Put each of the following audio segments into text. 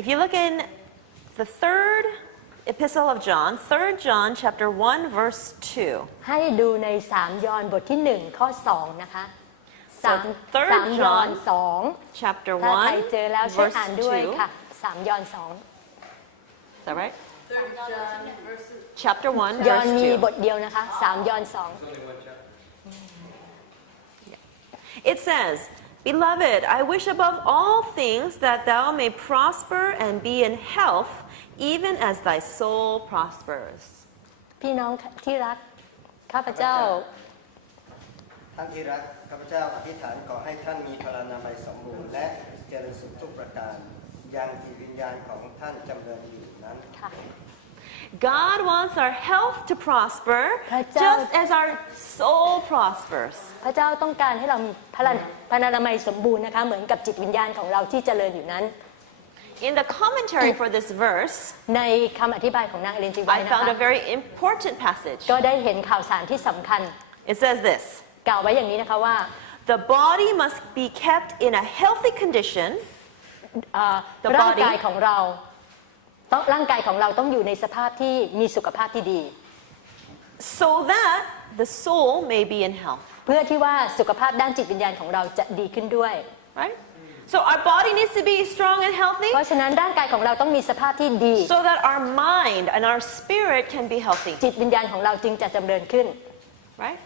If you look in the third epistle of John, 3 John chapter 1 verse 2. ให้ดูใน3ยอห์นบทที่1ข้อ2นะคะ3ยอห์น2 chapter ถ้าใครเจอแล้ว 1 ช่วย verse อ่านด้วยค่ะ 2. 3ยอห์น Is that right? Chapter 1 2ยอห์น verse มีบ 2. ทเดียวนะคะ3ยอห์น2 It says, Beloved, I wish above all things that thou may prosper and be in health, even as thy soul prospers. พี่น้องที่รักข้าพเจ้าท่านที่รักข้าพเจ้าอธิษฐานขอให้ท่านมีพลานามัยสมบูรณ์และเจริญสุขทุกประการยังจิตวิญญาณของท่านจำเริญอยู่นั้น God wants our health to prosper just as our soul prospers. พระเจ้าต้องการให้เรามีพลานามัยสมบูรณ์นะคะเหมือนกับจิตวิญญาณของเราที่เจริญอยู่นั้น In the commentary for this verse, ในคำอธิบายของนางเอเลนจีไว I นะ found คะ a very important passage. ก็ได้เห็นข่าวสารที่สำคัญ It says this, กล่าวไว้อย่างนี้นะคะว่า the body must be kept in a healthy condition. The ร่างกาย body ของเราต้องอยู่ในสภาพที่มีสุขภาพที่ดี so that the soul may be in health. เพื่อที่ว่าสุขภาพด้านจิตวิญญาณของเราจะดีขึ้นด้วย Right? So our body needs to be strong and healthy เพราะฉะนั้นร่างกายของเราต้องมีสภาพที่ดี so that our mind and our spirit can be healthy. จิตวิญญาณของเราจึงจะจำเริญขึ้น Right?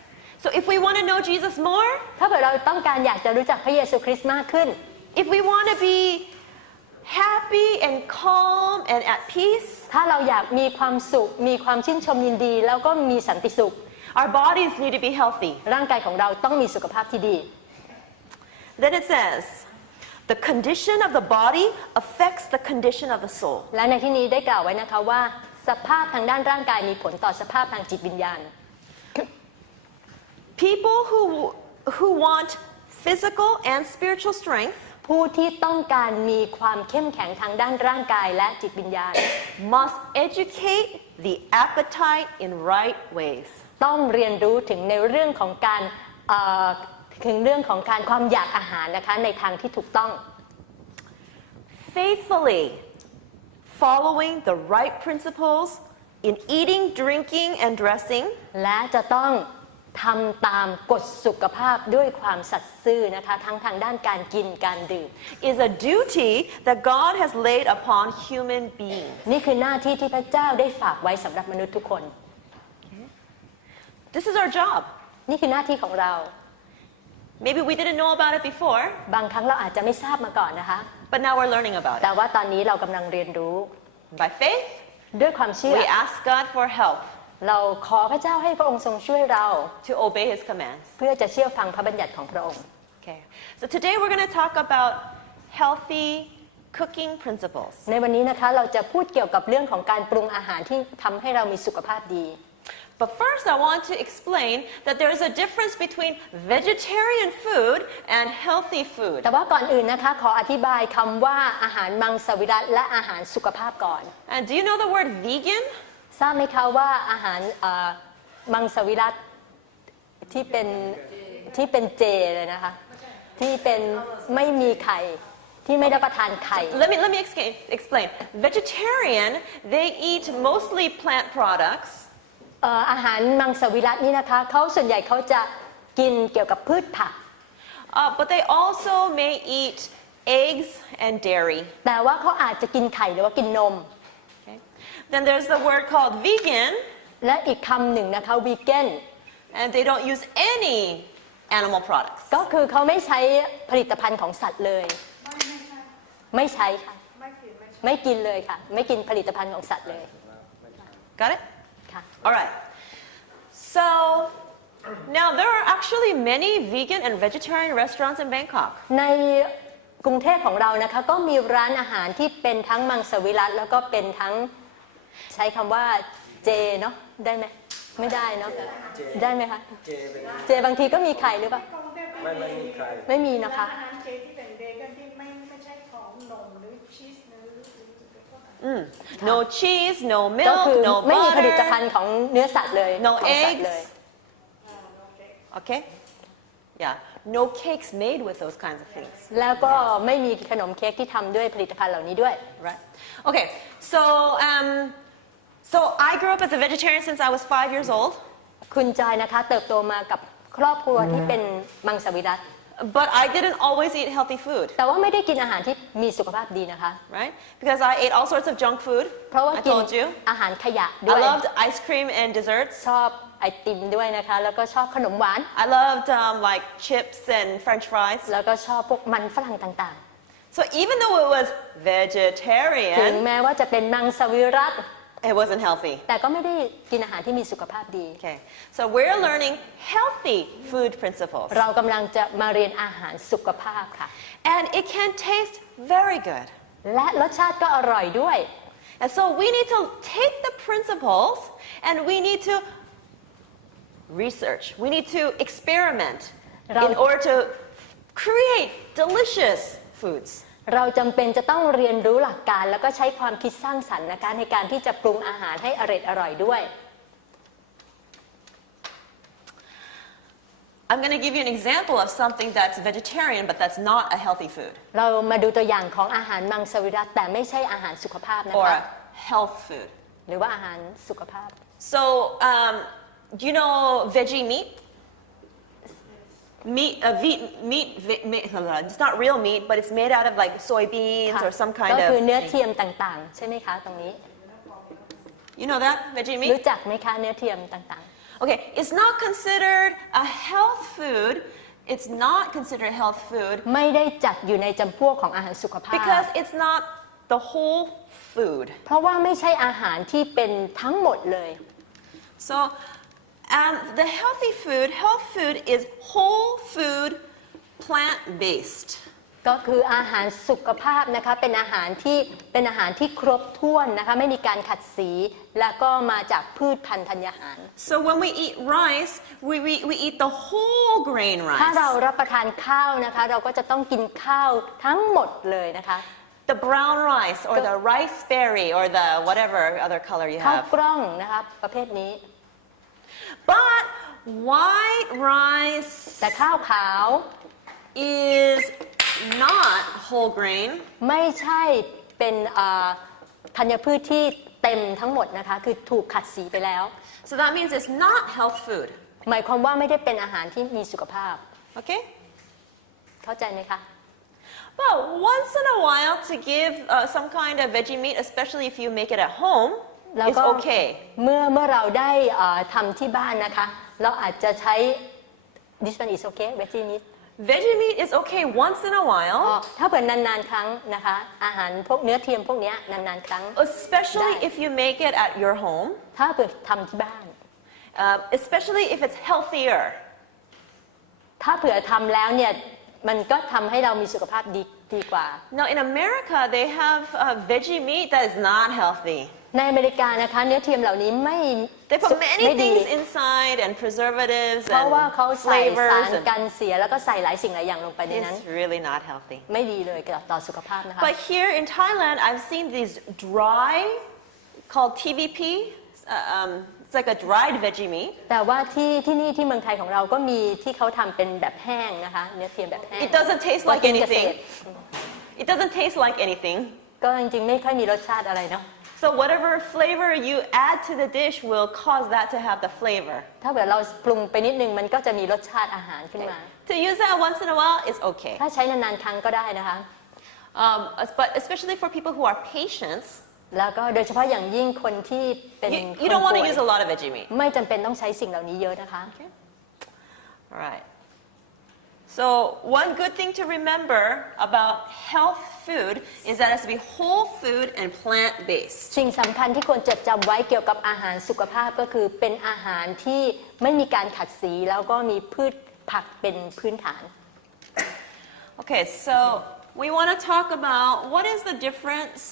So if we want to know Jesus more, ถ้าเกิดเราต้องการอยากจะรู้จักพระเยซูคริสต์มากขึ้น if we want to be happy and calm and at peace, ถ้าเราอยากมีความสุขมีความชื่นชมยินดีแล้วก็มีสันติสุข our bodies need to be healthy. ร่างกายของเราต้องมีสุขภาพที่ดี Then it says, the condition of the body affects the condition of the soul. และในที่นี้ได้กล่าวไว้นะคะว่าสภาพทางด้านร่างกายมีผลต่อสภาพทางจิตวิญญาณ People who want physical and spiritual strength ผู้ที่ต้องการมีความเข้มแข็งทางด้านร่างกายและจิตวิญญาณ must educate the appetite in right ways. ต้องเรียนรู้ถึงในเรื่องของการความอยากอาหารนะคะในทางที่ถูกต้อง Faithfully following the right principles in eating, drinking, and dressing และจะต้องทำตามกฎสุขภาพด้วยความสัตย์ซื่อนะคะทั้งทางด้านการกินการดื่ม is a duty that God has laid upon human beings. นี่คือหน้าที่ที่พระเจ้าได้ฝากไว้สำหรับมนุษย์ทุกคน This is our job. นี่คือหน้าที่ของเรา Maybe we didn't know about it before, บางครั้งเราอาจจะไม่ทราบมาก่อนนะคะ but now we're learning about แต่ it. ว่าตอนนี้เรากำลังเรียนรู้ By faith, ด้วยความเชื่อ we ask God for help เราขอพระเจ้าให้พระองค์ทรงช่วยเรา to obey His commands. เพื่อจะเชื่อฟังพระบัญญัติของพระองค์ Okay. So today we're going to talk about healthy cooking principles. ในวันนี้นะคะเราจะพูดเกี่ยวกับเรื่องของการปรุงอาหารที่ทำให้เรามีสุขภาพดี But first I want to explain that there is a difference between vegetarian food and healthy food. แต่ว่าก่อนอื่นนะคะขออธิบายคำว่าอาหารมังสวิรัติและอาหารสุขภาพก่อน And do you know the word vegan? ทราบไหมคะว่าอาหารมังสวิรัติที่เป็นเจเลยนะคะที่เป็นไม่มีไข่ที่ไม่ได้ประทานไข่ Let me explain. Vegetarian, they eat mostly plant products. อาหารมังสวิรัตินี่นะคะเขาส่วนใหญ่เขาจะกินเกี่ยวกับพืชผัก But they also may eat eggs and dairy. แต่ว่าเขาอาจจะกินไข่หรือว่ากินนม Okay. Then there's the word called vegan, และอีกคำหนึ่งนะคะวีแกน and they don't use any animal products. ก็คือเขาไม่ใช้ผลิตภัณฑ์ของสัตว์เลยไม่ใช้ค่ะไม่กินเลยค่ะไม่กินผลิตภัณฑ์ของสัตว์เลย Got it? ค่ะ All right. So now there are actually many vegan and vegetarian restaurants in Bangkok. ในกรุงเทพของเรานะคะก็มีร้านอาหารที่เป็นทั้งมังสวิรัติแล้วก็เป็นทั้งใช้คำว่าเจเนาะได้ไหมไม่ได้เนาะได้ไหมคะเจบางทีก็มีไข่หรือเปล่าไม่มีใครไม่มีนะคะ อาหารเจที่เป็นเบเกนที่ไม่ใช่ของนมหรือชีสหรือ No cheese, no ก็คือ milk, no ไม่มีผลิตภั butter, ณฑ์ของเนื้อสัตว์เลย no ของสัตว์เลย eggs. Okay? Yeah. no cakes made with those kinds of things. แล้วก็ไม่มีขนมเค้กที่ทำด้วยผลิตภัณฑ์เหล่านี้ด้วย Right. Okay. So I grew up as a vegetarian since I was 5 years old. คุณจอยนะคะเติบโตมากับครอบครัวที่เป็นมังสวิรัติ But I didn't always eat healthy food. แต่ว่าไม่ได้กินอาหารที่มีสุขภาพดีนะคะ Right? Because I ate all sorts of junk food. เพราะว่า I กิน told you. อาหารขยะด้ว I ย loved ice cream and desserts. ชอบไอติมด้วยนะคะแล้วก็ชอบขนมหวาน I loved like chips and French fries. แล้วก็ชอบพวกมันฝรั่งต่าง So even though it was ๆ ถึง vegetarian, แม้ว่าจะเป็นมังสวิรัติ it wasn't healthy. แต่ก็ไม่ได้กินอาหารที่มีสุขภาพดี Okay. So we're learning healthy food principles. เรากำลังจะมาเรียนอาหารสุขภาพค่ะ And it can taste very good. และรสชาติก็อร่อยด้วย And so we need to take the principles and we need to research. We need to experiment in order to create delicious foods. เราจำเป็นจะต้องเรียนรู้หลักการแล้วก็ใช้ความคิดสร้างสรรค์นะคะในการที่จะปรุงอาหารให้อร่อยด้วย I'm going to give you an example of something that's vegetarian but that's not a healthy food เรามาดูตัวอย่างของอาหารมังสวิรัติแต่ไม่ใช่อาหารสุขภาพนะ or คะ a health food. หรือว่าอาหารสุขภาพ So, do you know veggie meat? It's not real meat, but it's made out of like soybeans ค่ะ or some kind ก็คือ of. เนื้อเทียมต่างๆ ใช่ไหมคะตรงนี้ You know that veggie รู้ meat? จักไหมคะเนื้อเทียมต่าง Okay, it's not considered a health food. It's not considered a health food ๆ ไม่ได้จัดอยู่ในจำพวกของอาหารสุขภาพ because it's not the whole food. เพราะว่าไม่ใช่อาหารที่เป็นทั้งหมดเลย So, the health food is whole food, plant-based. ก็คืออาหารสุขภาพนะคะเป็นอาหารที่ครบถ้วนนะคะไม่มีการขัดสีแล้วก็มาจากพืชพันธุ์ธัญญาหาร So when we eat rice, we eat the whole grain ถ้า rice. เรารับประทานข้าวนะคะเราก็จะต้องกินข้าวทั้งหมดเลยนะคะ The brown rice or the rice berry or the whatever other color you ข้าว have. กล้องนะคะประเภทนี้ But white rice แต่ข้าวขาว is not whole grain. ไม่ใช่เป็นธัญพืชที่เต็มทั้งหมดนะคะคือถูกขัดสีไปแล้ว So that means it's not health food. หมายความว่าไม่ได้เป็นอาหารที่มีสุขภาพ Okay? เข้าใจไหมคะ But once in a while to give some kind of veggie meat, especially if you make it at home, แล้ว is ก็ okay. เมื่อเราได้ทำที่บ้านนะคะเราอาจจะใช้ this one is okay veggie meat Veggie meat is okay once in a while, ถ้าเปิดนานๆครั้งนะคะอาหารพวกเนื้อเทียมพวกเนี้ยนานๆครั้ง especially if you make it at your home, ถ้าเปิดทำที่บ้าน especially if it's healthier. ถ้าเผื่อทำแล้วเนี่ยมันก็ทำให้เรามีสุขภาพดีกว่า Now in America, they have veggie meat that is not healthy. ในอเมริกานะคะเนื้อเทียมเหล่านี้ไม่ They put many ไม่ดี things inside and preservatives เพราะว่าเขา and ใส่สาร flavors. And กันเสียแล้วก็ใส่หลายสิ่งหลายอย่างลงไปในนั้น it's really not healthy. ไม่ดีเลยต่อสุขภาพนะคะ But here in Thailand, I've seen these dry, called TVP. It's like a dried veggie meat. แต่ว่าที่นี่ที่เมืองไทยของเราก็มีที่เขาทำเป็นแบบแห้งนะคะเนื้อเทียมแบบแห้ง It doesn't taste like กินเกษ anything. ตร It doesn't taste like anything. ก็จริงๆไม่ค่อยมีรสชาติอะไรเนาะ So whatever flavor you add to the dish will cause that to have the flavor. ถ้าเกิดเราปรุงไปนิดนึงมันก็จะมีรสชาติอาหารขึ้นมา To use that once in a while is okay. ถ้าใช้นานๆครั้งก็ได้นะคะ But especially for people who are patients, แล้วก็โดยเฉพาะอย่างยิ่งคนที่เป็น you don't คน want ป่ to วย use a lot of veggie meat. ไม่จำเป็นต้องใช้สิ่งเหล่านี้เยอะนะคะ Okay. All right. So one good thing to remember about health food is that it has to be whole food and plant-based. สิ่งสำคัญที่ควรจดจำไว้เกี่ยวกับอาหารสุขภาพก็คือเป็นอาหารที่ไม่มีการขัดสีแล้วก็มีพืชผักเป็นพื้นฐาน Okay, so we want to talk about what is the difference.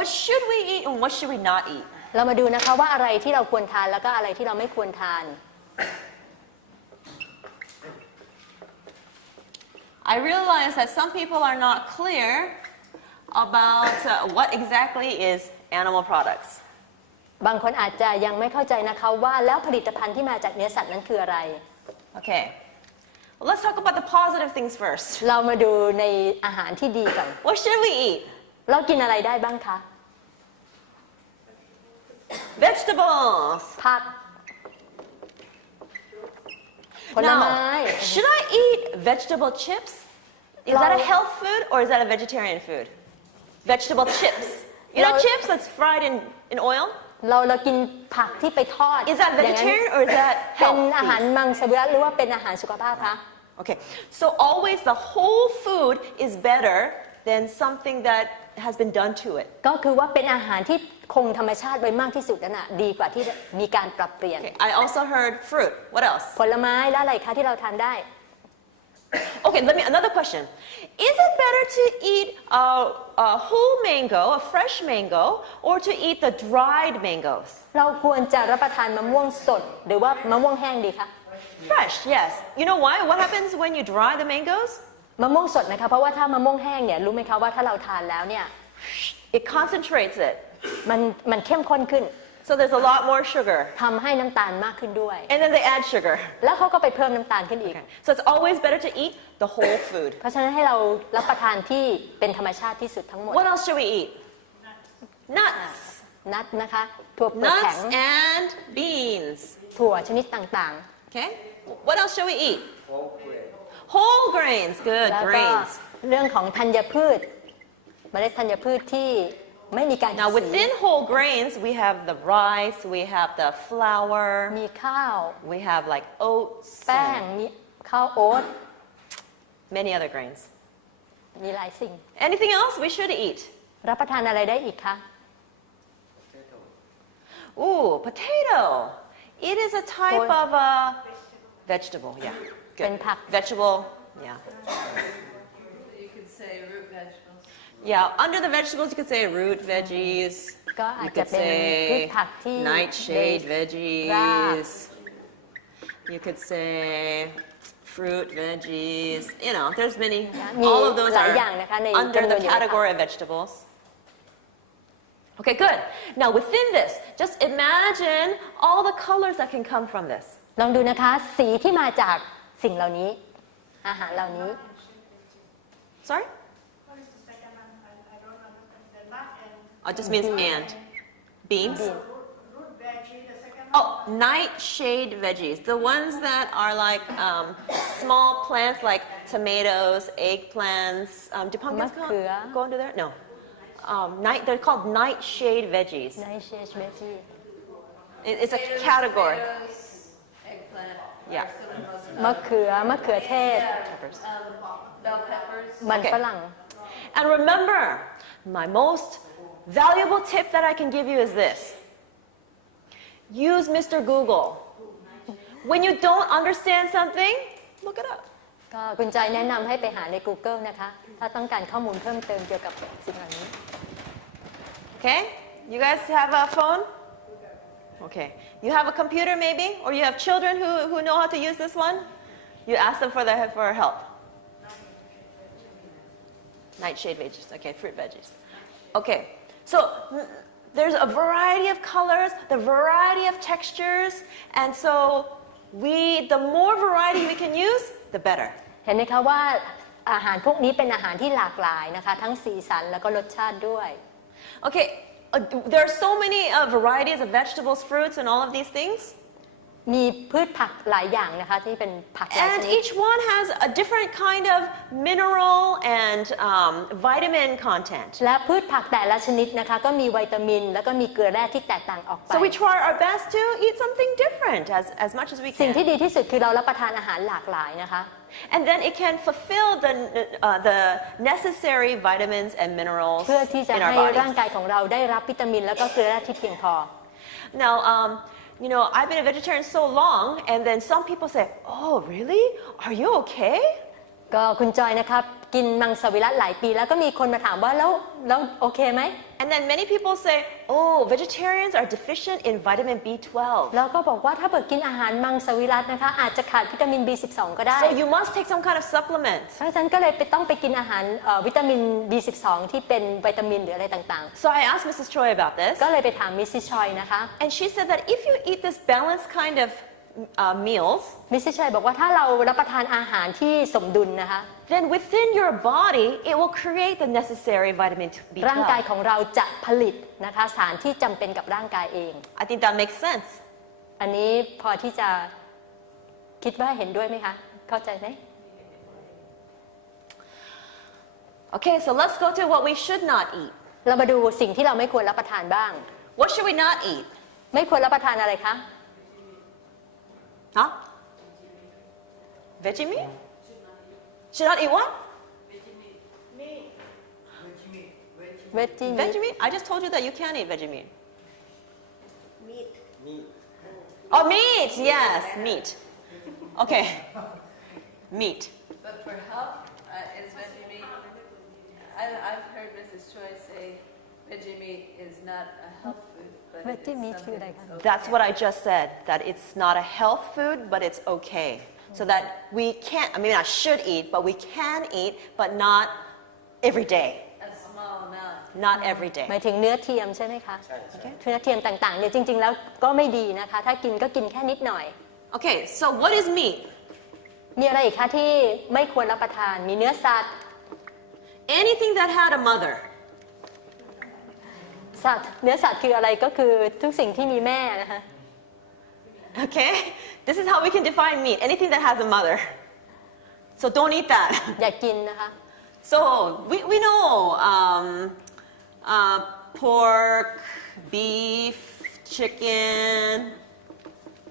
What should we eat and what should we not eat? เรามาดูนะคะว่าอะไรที่เราควรทานแล้วก็อะไรที่เราไม่ควรทาน I realize that some people are not clear about what exactly is animal products. บางคนอาจจะยังไม่เข้าใจนะคะว่าแล้วผลิตภัณฑ์ที่มาจากเนื้อสัตว์นั้นคืออะไร Okay. Well, let's talk about the positive things first. เรามาดูในอาหารที่ดีก่อน What should we eat? เรากินอะไรได้บ้างคะ Vegetables. ผักผลไม้ Now, should I eat vegetable chips? Is that a health food or is that a vegetarian food? Vegetable chips. You know chips that's fried in oil? เรากินผักที่ไปทอด Is that อย่างนั้น vegetarian or is that เป็นอาหาร healthy? มังสวิรัติหรือว่าเป็นอาหารสุขภาพคะ Okay, so always the whole food is better than something that has been done to it. ก็คือว่าเป็นอาหารที่คงธรรมชาติไว้มากที่สุดนั่นน่ะดีกว่าที่มีการปรับเปลี่ยน Okay, I also heard fruit. What else? ผลไม้และอะไรคะที่เราทานได้ Okay, another question. Is it better to eat a whole mango, a fresh mango, or to eat the dried mangoes? เราควรจะรับประทานมะม่วงสดหรือว่ามะม่วงแห้งดีคะ Fresh, yes. You know why? What happens when you dry the mangoes? มะม่วงสดนะคะเพราะว่าถ้ามะม่วงแห้งเนี่ยรู้ไหมคะว่าถ้าเราทานแล้วเนี่ย It concentrates it. มันเข้มข้นขึ้น So there's a lot more sugar. ทำให้น้ำตาลมากขึ้นด้วย And then they add sugar. แล้วเขาก็ไปเพิ่มน้ำตาลขึ้นอีก Okay. So it's always better to eat the whole food. เพราะฉะนั้นให้เรารับประทานที่เป็นธรรมชาติที่สุดทั้งหมด What else should we eat? Nuts. นัทนะคะถั่วเปลือกแข็ง Nuts and beans. ถั่วชนิดต่าง Okay? What else should we eat? whole grain Whole grains. ๆ Good แล้วก็ grains. เรื่องของธัญพืชเมล็ดธัญพืชที่ไม่มีการ Now สี within whole grains, we have the rice, we have the flour, มีข้าว we have like oats, แป้ง and มีข้าวโอ๊ต many other grains. มีหลายสิ่ง Anything else we should eat? รับประทานอะไรได้อีกคะ potato Ooh, potato. It is a type Or- of a vegetable. Yeah. Good. เป็นผัก Vegetable. Yeah. You could say root vegetables. Yeah. Under the vegetables, you could say root veggies. ก็อา You จจะ could เป็นพืช say ผักที่ nightshade ราก veggies. You could say fruit veggies. You know, there's many. มี All of those หลาย are อย่างนะคะใน under จำนว the นอยู่ในผัก category of vegetables. Okay, good. Now within this, just imagine all the colors that can come from this. ลองดูนะคะ สีที่มาจากสิ่งเหล่านี้ อาหารเหล่านี้ Sorry? What is the second one? I don't understand. The nut and It just means and. Beans? root veggie, the second one. Oh, nightshade veggies. The ones that are like small plants like tomatoes, eggplants. Do pumpkins Măcăa. go under there? No. They're called nightshade veggies. ไนเชสเวจี It's a Potatoes, category. tomatoes, eggplant. Yeah. are some of the most มะเขือเทศ Peppers. bell peppers. มัน Okay. ฝรั่ง And remember, my most valuable tip that I can give you is this. Use Mr. Google. When you don't understand something, look it up. ก็คุณใจแนะนำให้ไปหาใน Google นะคะ ถ้าต้องการข้อมูลเพิ่มเติมเกี่ยวกับสิ่งเหล่านี้ Okay? You guys have a phone? Okay. You have a computer maybe? Or you have children who know how to use this one? You ask them for help. Nightshade veggies. Okay, fruit veggies. Okay. So there's a variety of colors, the variety of textures, and so the more variety we can use, the better. เห็นไหมคะว่าอาหารพวกนี้เป็นอาหารที่หลากหลายนะคะ ทั้งสีสันแล้วก็รสชาติด้วย Okay, there are so many varieties of vegetables, fruits, and all of these things. มีพืชผักหลายอย่างนะคะที่เป็นผักหลายช And นิด each one has a different kind of mineral and vitamin content. และพืชผักแต่ละชนิดนะคะก็มีวิตามินแล้วก็มีเกลือแร่ที่แตกต่างออกไป So we try our best to eat something different as much as we สิ่งที่ can. ดีที่สุดคือเรารับประทานอาหารหลากหลายนะคะ And then it can fulfill the necessary vitamins and minerals เพื่อที่จะ in ให้ our ร่างกาย bodies. ของเราได้รับวิตามินแล้วก็เกลือแร่ที่เพียงพอ Now, you know, I've been a vegetarian so long, and then some people say, "Oh, really? Are you okay?" ก็คุณจอยนะครับกินมังสวิรัติหลายปีแล้วก็มีคนมาถามว่าแล้วโอเคไหม And then many people say, "Oh, vegetarians are deficient in vitamin B12." แล้วก็บอกว่าถ้าเกิดกินอาหารมังสวิรัตินะคะอาจจะขาดวิตามิน B12 ก็ได้ So you must take some kind of supplement. เพราะฉะนั้นก็เลยต้องไปกินอาหารวิตามิน B12 ที่เป็นวิตามินหรืออะไรต่าง So I asked Mrs. Choi about this, ๆ ก็เลยไปถามมิสซิชอยนะคะ and she said that if you eat this balanced kind of meals, มิสซิชัยบอกว่าถ้าเรารับประทานอาหารที่สมดุลนะคะ then within your body, it will create the necessary vitamin ร่างกาย B12. ของเราจะผลิตนะคะสารที่จำเป็นกับร่างกายเอง I think that makes sense. อันนี้พอที่จะคิดว่าเห็นด้วยไหมคะ เข้าใจไหม Okay, so let's go to what we should not eat. เรามาดูสิ่งที่เราไม่ควรรับประทานบ้าง What should we not eat? ไม่ควรรับประทานอะไรคะ Huh? Veggie meat? Should not eat what? เวจจี้ Veggie meat? I just told you that you can't eat veggie meat. meat Oh, meat! Yes, meat. Okay. Meat. But for health, is veggie meat? I've heard Mrs. Choi say veggie meat is not a health food, but it is Veggie meat something คืออะไรคะ that's okay. That's what I just said, that it's not a health food, but it's okay. So that we can't, I mean, I should eat, but we can eat, but not every day. A small amount. Not every หมา day. ยถึงเนื้อเทียมใช่ไหมคะ ใช่ใช่ เนื้อเทียมต่างๆเนี่ยจริง ๆ แล้วก็ไม่ดีนะคะ ถ้ากินก็กินแค่นิดหน่อย Okay, so what is meat? มีอะไรอีกคะที่ไม่ควรรับประทาน มีเนื้อสัตว์ Anything that had a mother. สัตว์ เนื้อสัตว์คืออะไรก็คือทุกสิ่งที่มีแม่นะคะ Okay? This is how we can define meat. Anything that has a mother. So don't eat that. อย่ากินนะคะ So we know pork, beef, chicken.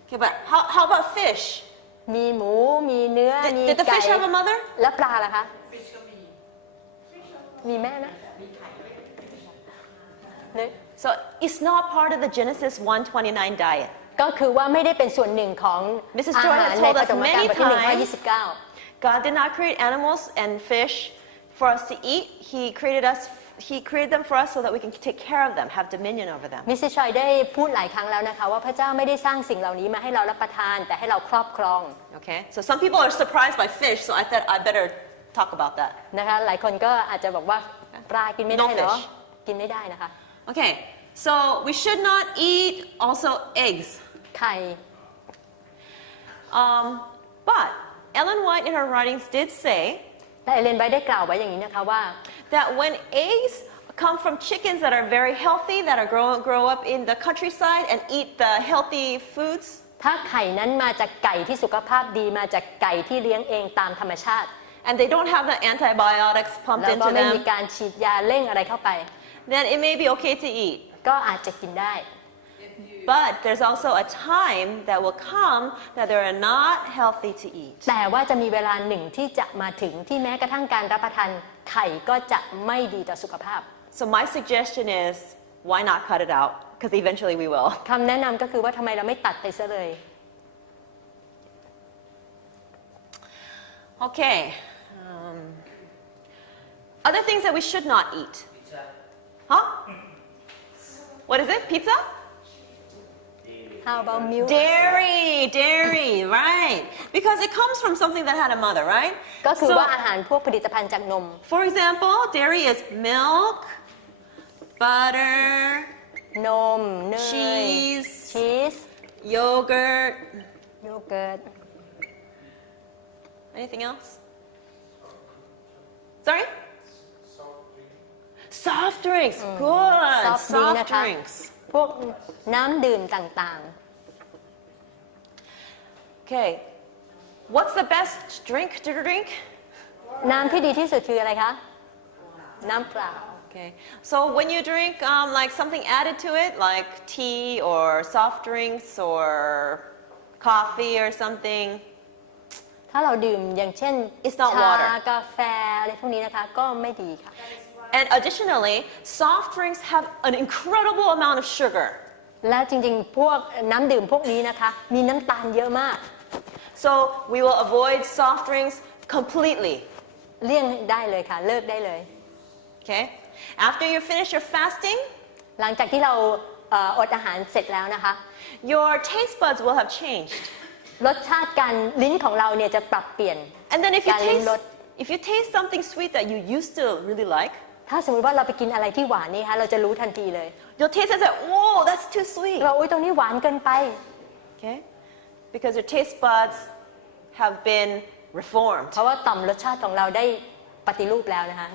Okay, but how about fish? มีหมู มีเนื้อ มี Did the ไก่ fish have a mother? แล้วปลาล่ะคะ มีแม่ไหมเนื้อ So it's not part of the Genesis 1:29 diet. ก็คือว่าไม่ได้เป็นส่วนหนึ่งของ Mrs. อา Joy หาร has ใน told ป us ฐมกาล many บทที่1 ข้อ times 29 God did not create animals and fish for us to eat. He created them for us so that we can take care of them, have dominion over them. มิสซิชอยได้พูดหลายครั้งแล้วนะคะว่าพระเจ้าไม่ได้สร้างสิ่งเหล่านี้มาให้เรารับประทานแต่ให้เราครอบครอง Okay? So some people are surprised by fish, so I thought I better talk about that. นะคะหลายคนก็อาจจะบอกว่าปลากินไม่ได้เหรอ No fish กินไม่ได้นะคะ Okay. So we should not eat also eggs. ไข่ But Ellen White in her writings did say แต่เอเลนไว้ได้กล่าวไว้อย่างนี้นะคะว่า that when eggs come from chickens that are very healthy, that are grow up in the countryside and eat the healthy foods, ถ้าไข่นั้นมาจากไก่ที่สุขภาพดีมาจากไก่ที่เลี้ยงเองตามธรรมชาติ and they don't have the antibiotics pumped แล้วก็ into ไม่มี them, การฉีดยาเร่งอะไรเข้าไป then it may be okay to eat. ก็อาจจะกินได้ But there's also a time that will come that they are not healthy to eat. แต่ว่าจะมีเวลาหนึ่งที่จะมาถึงที่แม้กระทั่งการรับประทานไข่ก็จะไม่ดีต่อสุขภาพ So my suggestion is, why not cut it out? Because eventually we will. คำแนะนำก็คือว่าทำไมเราไม่ตัดไปซะเลย Okay. Other things that we should not eat. Huh? What is it? Pizza? How about milk Dairy, right? Because it comes from something that had a mother, right? ก็คือ So, ว่าอาหารพวกผลิตภัณฑ์จากนม for example, dairy is milk, butter, นมเนย cheese, ชีส yogurt. โยเกิร์ต Anything else? Sorry? Soft drinks. Good. Soft drink Soft นะคะ drinks. พวกน้ำดื่มต่าง Okay. What's the best drink to drink? ๆ น้ำที่ดีที่สุดคืออะไรคะ น้ำเปล่า Okay. So when you drink like something added to it, like tea or soft drinks or coffee or something, ถ้าเราดื่มอย่างเช่น It's not ชา water. กาแฟอะไรพวกนี้นะคะก็ไม่ดีค่ะ and additionally, soft drinks have an incredible amount of sugar. และจริงๆ พวกน้ำดื่มพวกนี้นะคะ มีน้ำตาลเยอะมาก So we will avoid soft drinks completely. เลี่ยงได้เลยค่ะ เลิกได้เลย Okay? After you finish your fasting, หลังจากที่เราอดอาหารเสร็จแล้วนะคะ your taste buds will have changed. รสชาติการลิ้นของเราเนี่ยจะปรับเปลี่ยน And thenการลิ้มรส if you taste something sweet that you used to really like, ถ้าสมมติว่าเราไปกินอะไรที่หวานนี่คะเราจะรู้ทันทีเลย you'll taste it and say, "Whoa, that's too sweet." เราอุ้ยตรงนี้หวานเกินไป Okay? because your taste buds have been reformed. เพราะว่าต่อมรสชาติของเราได้ปฏิรูปแล้วนะคะ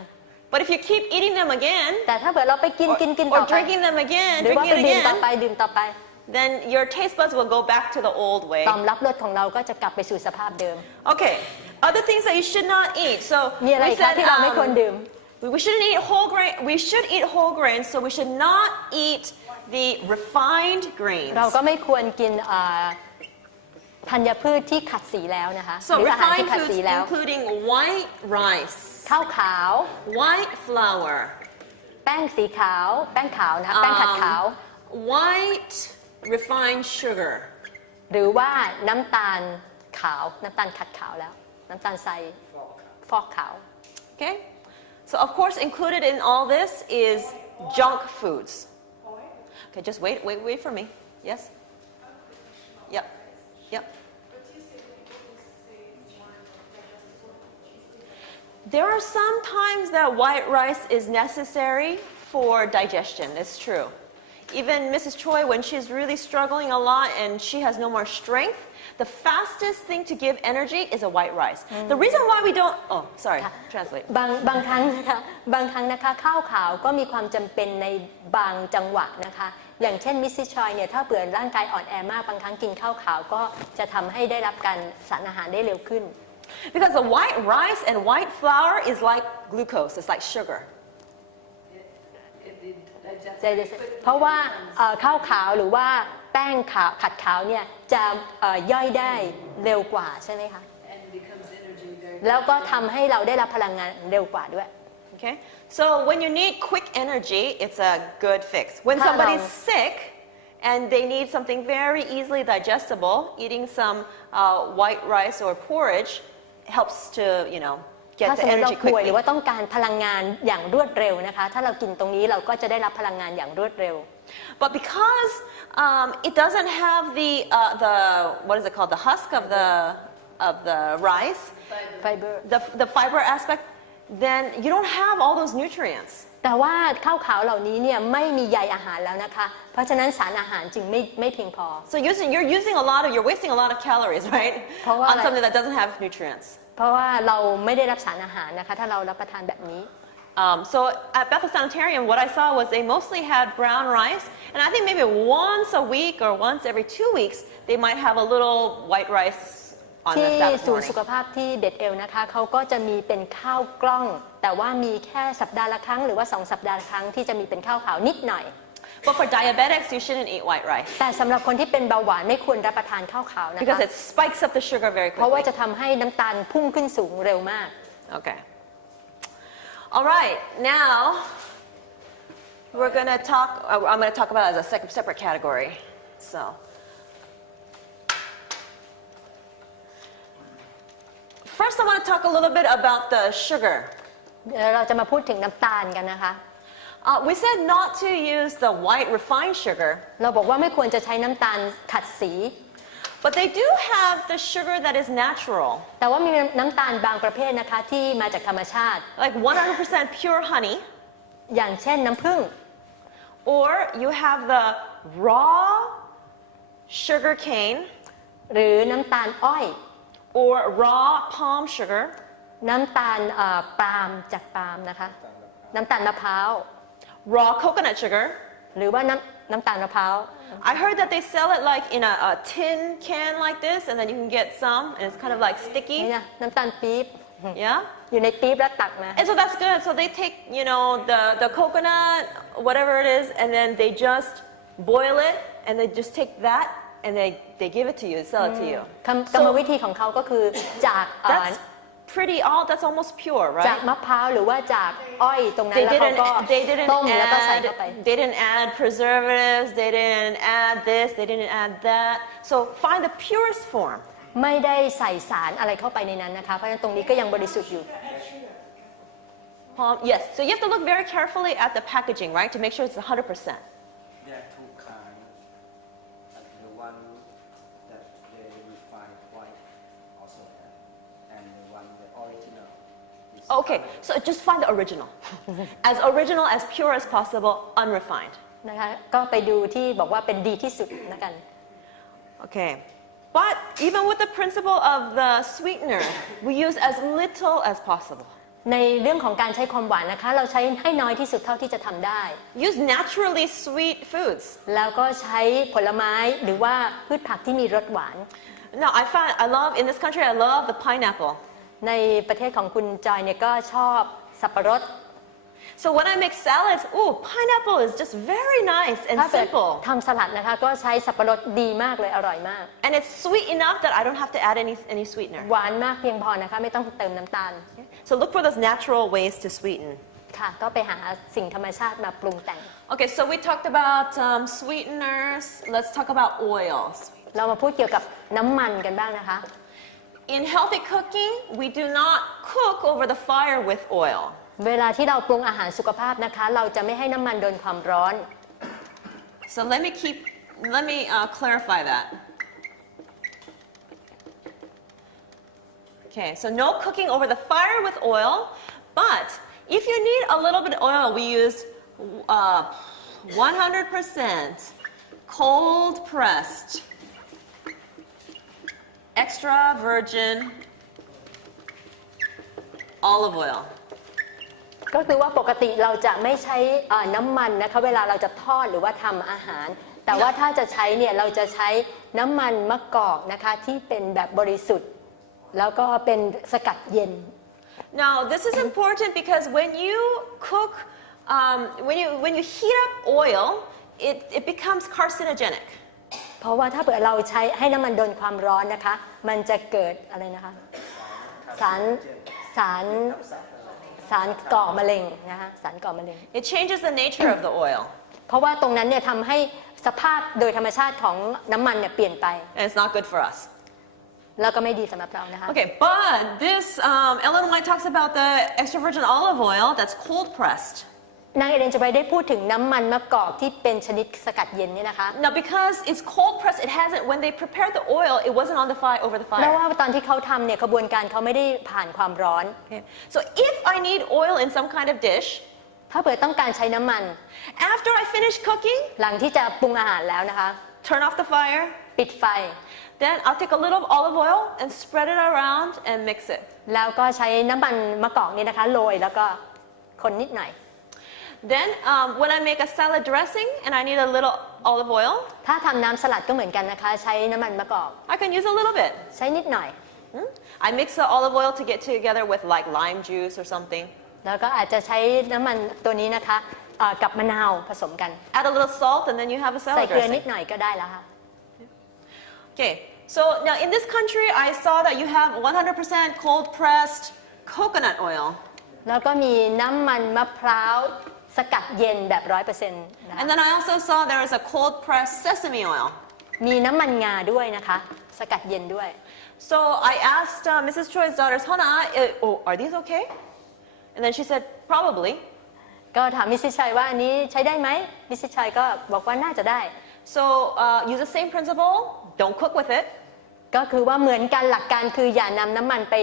But if you keep eating them again, แต่ถ้าเกิดเราไปกินต่อ or ไป drinking them again, หรือว่า drinking ไป it ดื่มต่อ again, ไปดื่มต่อไป then your taste buds will go back to the old way. ต่อมรับรสของเราก็จะกลับไปสู่สภาพเดิม Okay, other things that you should not eat. So มีอะไร we คะ said ที่เราไม่ควรดื่ม we shouldn't eat whole grain. We should eat whole grains, so we should not eat the refined grains. เราก็ไม่ควรกินธัญพืชที่ขัดสีแล้วนะคะห So รืออาหารที่ refined ขัด foods สีแล้ว including white rice, ข้าวขาว white flour, แป้งสีขาวแป้งขาวนะคะแป้งขัดขาว white refined sugar. หรือว่าน้ำตาลขาวน้ำตาลขัดขาวแล้วน้ำตาลทรายฟอกขาว Okay? So of course included in all this is junk foods. Okay, just wait for me. Yes? Yep. Yep. There are some times that white rice is necessary for digestion. It's true. Even Mrs. Choi, when she's really struggling a lot and she has no more strength, the fastest thing to give energy is a white rice. The reason why we don't, oh, sorry, translate. บางครั้งนะคะข้าวขาวก็มีความจำเป็นในบางจังหวะนะคะอย่างเช่นมิสซิชอยเนี่ยถ้าเผื่อร่างกายอ่อนแอมากบางครั้งกินข้าวขาวก็จะทำให้ได้รับการสารอาหารได้เร็วขึ้น Because the white rice and white flour is like glucose, it's like sugar. It เพราะว่าข้าวขาวหรือว่าแป้งขาวขัดขาวเนี่ยจะย่อยได้เร็วกว่าใช่ไหมคะ and becomes energy very แล้วก็ทำให้เราได้รับพลังงานเร็วกว่าด้วย Okay? So when you need quick energy, it's a good fix. When somebody's sick and they need something very easily digestible, eating some white rice or porridge helps to, get ถ้า the สมมติเรา energy ป่วยหรื quickly. อว่าต้องการพลังงานอย่างรวดเร็วนะคะถ้าเรากินตรงนี้เราก็จะได้รับพลังงานอย่างรวดเร็ว But because it doesn't have the what is it called, the husk of the rice, ไฟเบอร์ the fiber aspect, then you don't have all those nutrients. แต่ว่าข้าวขาวเหล่านี้เนี่ยไม่มีใยอาหารแล้วนะคะเพราะฉะนั้นสารอาหารจึงไม่เพียงพอ So you're wasting a lot of calories, right? เพราะว่า On something that doesn't have nutrients. เพราะว่าเราไม่ได้รับสารอาหารนะคะถ้าเรารับประทานแบบนี้ So at Bethel Sanitarium, what I saw was they mostly had brown rice, and I think maybe once a week or once every 2 weeks, they might have a little white rice on ที่ the Sabbath ศูนย์ morning. สุขภาพที่เบ็ดเอลนะคะเขาก็จะมีเป็นข้าวกล้อง แต่ว่ามีแค่สัปดาห์ละครั้งหรือว่า2 สัปดาห์ละครั้งที่จะมีเป็นข้าวขาวนิดหน่อย But for diabetics, you shouldn't eat white rice แต่สำหรับคนที่เป็นเบาหวานไม่ควรรับประทานข้าวขาวนะ because คะ it spikes up the sugar very เพราะว่า quickly. จะทำให้น้ำตาลพุ่งขึ้นสูงเร็วมาก Okay. All right. Now we're gonna talk. I'm gonna talk about it as a separate category. So. First, I want to talk a little bit about the sugar. เดี๋ยวเราจะมาพูดถึงน้ำตาลกันนะคะ We said not to use the white refined sugar, เราบอกว่าไม่ควรจะใช้น้ำตาลขัดสี but they do have the sugar that is natural, แต่ว่ามีน้ำตาลบางประเภทนะคะที่มาจากธรรมชาติ like 100% pure honey, อย่างเช่นน้ำผึ้ง or you have the raw sugar cane, หรือน้ำตาลอ้อย or raw palm sugar, น้ำตาลปาล์มจากปาล์มนะคะน้ำตาลมะพร้าว raw coconut sugar. หรือว่าน้ำตาลมะพร้าว I heard that they sell it like in a tin can like this, and then you can get some, and it's kind of like นี่ sticky. นะน้ำตาลปี๊บ Yeah? อยู่ในปี๊บแล้วตักมา And so that's good. So they take, the coconut, whatever it is, and then they just boil it, and they just take that, and they give it to you, sell it to you. กรรมวิธีของเขาก็คือจาก That's almost pure, จาก right? มะพร้าวหรือว่าจากอ้อยตรงนั้นแล้วเขาก็ They didn't ต้มแล้วก็ใส่เข้าไป they didn't add preservatives, they didn't add this, they didn't add that. So find the purest form. ไม่ได้ใส่สารอะไรเข้าไปในนั้นนะคะเพราะฉะนั้นตรงนี้ก็ยังบริสุทธิ์อยู่ Yes, so you have to look very carefully at the packaging, right, to make sure it's 100%. There are two kinds. The one that they refine white also have, and the one the original. Is Okay, so just find the original. as pure as possible, unrefined. นะคะก็ไปดูที่บอกว่าเป็นดีที่สุดนะกัน Okay. But even with the principle of the sweetener, we use as little as possible. ในเรื่องของการใช้ความหวานนะคะเราใช้ให้น้อยที่สุดเท่าที่จะทำได้ Use naturally sweet foods. แล้วก็ใช้ผลไม้หรือว่าพืชผักที่มีรสหวาน Now, I love, in this country, I love the pineapple. ในประเทศของคุณจอยเนี่ยก็ชอบสับปะรด So when I make salads, ooh, pineapple is just very nice and ถ้าเกิด simple. ทำสลัดนะคะก็ใช้สับปะรดดีมากเลยอร่อยมาก And it's sweet enough that I don't have to add any sweetener. หวานมากเพียงพอนะคะไม่ต้องเติมน้ำตาล So look for those natural ways to sweeten. ค่ะก็ไปหาสิ่งธรรมชาติมาปรุงแต่ง Okay, so we talked about sweeteners. Let's talk about oils. เรามาพูดเกี่ยวกับน้ำมันกันบ้างนะคะ In healthy cooking, we do not cook over the fire with oil. เวลาที่เราปรุงอาหารสุขภาพนะคะเราจะไม่ให้น้ำมันโดนความร้อน So let me clarify that. Okay, so no cooking over the fire with oil, but if you need a little bit of oil, we use 100% cold pressed, extra virgin olive oil. ก็คือว่าปกติเราจะไม่ใช้น้ำมันนะคะเวลาเราจะทอดหรือว่าทำอาหาร แต่ว่าถ้าจะใช้เนี่ยเราจะใช้น้ำมันมะกอกนะคะที่เป็นแบบบริสุทธิ์แล้วก็เป็นสกัดเย็น Now this is important because when you cook, when you heat up oil, it becomes carcinogenic. เพราะว่าถ้าเกิดเราใช้ให้น้ำมันโดนความร้อนนะคะมันจะเกิดอะไรนะคะสารก่อมะเร็งนะคะสารก่อมะเร็ง It changes the nature of the oil. เพราะว่าตรงนั้นเนี่ยทำให้สภาพโดยธรรมชาติของน้ำมันเนี่ยเปลี่ยนไป And it's not good for us. แล้วก็ไม่ดีสำหรับเรานะคะ Okay, but this Ellen White talks about the extra virgin olive oil that's cold pressed. นางเอเลนจะไปได้พูดถึงน้ำมันมะกอกที่เป็นชนิดสกัดเย็นเนี่ยนะคะ Now because it's cold pressed, it hasn't, when they prepared the oil, it wasn't on the fire, over the เพราะ fire. ว่าตอนที่เขาทำเนี่ยกระบวนการเขาไม่ได้ผ่านความร้อน Okay. So if I need oil in some kind of dish, ถ้าเกิดต้องการใช้น้ำมัน after I finish cooking, หลังที่จะปรุงอาหารแล้วนะคะ turn off the fire, ปิดไฟ then I'll take a little olive oil and spread it around and mix it. แล้วก็ใช้น้ำมันมะกอกเนี่ยนะคะโรยแล้วก็คนนิดหน่อย Then when I make a salad dressing and I need a little olive oil, ถ้าทำน้ำสลัดก็เหมือนกันนะคะใช้น้ำมันมะกอก I can use a little bit. ใช้นิดหน่อย I mix the olive oil to get together with like lime juice or something. แล้วก็อาจจะใช้น้ำมันตัวนี้นะคะกับมะนาวผสมกัน Add a little salt and then you have a ใส่ salad เกลือนิด dressing. หน่อยก็ได้แล้วค่ะ Okay, so now in this country I saw that you have 100% cold pressed coconut oil. แล้วก็มีน้ำมันมะพร้าวสกัดเย็นแบบ 100% นะคะ And then I also saw there is a cold pressed sesame oil. มีน้ำมันงาด้วยนะคะสกัดเย็นด้วย So I asked Mrs. Choi's daughters, Hana, are these okay? And then she said, probably. ก็ถามมิสซิชัยว่าอันนี้ใช้ได้ไหมมิสซิชัยก็บอกว่าน่าจะได้ So use the same principle, don't cook with it. ก็คือว่าเหมือนกันหลักการคืออย่านำน้ำมันไป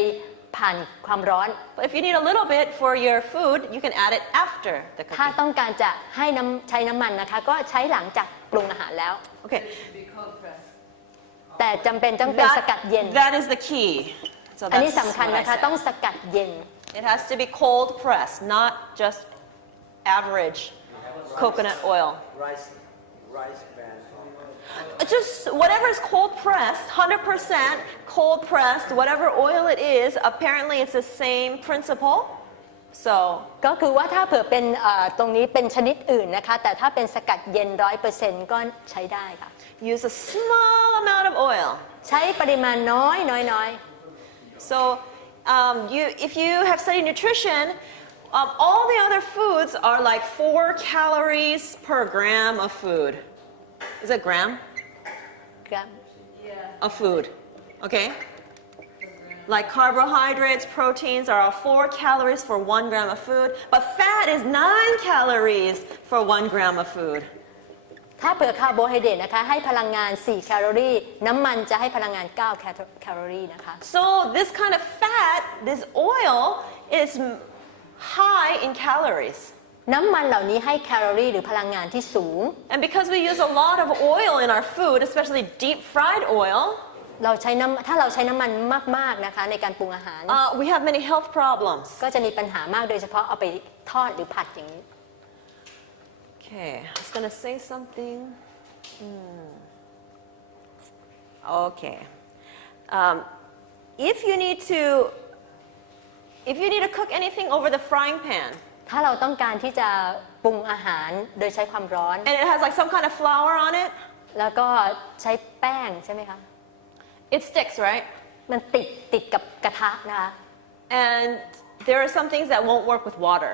ผ่านความร้อน But if you need a little bit for your food, you can add it after the ถ้า cooking. ต้องการจะให้ใช้น้ำมันนะคะก็ใช้หลังจากปรุงอาหารแล้ว Okay, It should be cold pressed. แต่จำเป็นต้องเป็นสกัดเย็น that is the key. So อันนี้ that's สำคัญ what I นะคะต้อง said. สกัดเย็น It has to be cold pressed, not just average coconut oil. Rice bran. Just whatever is cold pressed, 100% cold pressed, whatever oil it is, apparently it's the same principle. So ก็คือว่าถ้าเผื่อเป็นตรงนี้เป็นชนิดอื่นนะคะแต่ถ้าเป็นสกัดเย็น 100% ก็ใช้ได้ค่ะ use a small amount of oil. ใช้ปริมาณน้อย So if you have studied nutrition, all the other foods are like 4 calories per gram of food. Is it gram? ครับ Yeah. Of food, okay? Like carbohydrates, proteins are all 4 calories for 1 gram of food, but fat is 9 calories for 1 gram of food. ถ้าเผื่อคาร์โบไฮเดรตนะคะให้พลังงาน4แคลอรี่น้ำมันจะให้พลังงาน9แคลอรี่นะคะ So this kind of fat, this oil, is high in calories. น้ำมันเหล่านี้ให้แคลอรี่หรือพลังงานที่สูง And because we use a lot of oil in our food, especially deep fried oil, ถ้าเราใช้น้ำมันมากๆนะคะในการปรุงอาหาร we have many health problems. ก็จะมีปัญหามากโดยเฉพาะเอาไปทอดหรือผัดอย่างนี้ Okay, I was gonna say something. Okay. If you need to cook anything over the frying pan, ถ้าเราต้องการที่จะปรุงอาหารโดยใช้ความร้อน and it has like some kind of flour on it, แล้วก็ใช้แป้งใช่ไหมคะ it sticks, right? มันติดกับกระทะนะคะ And there are some things that won't work with water.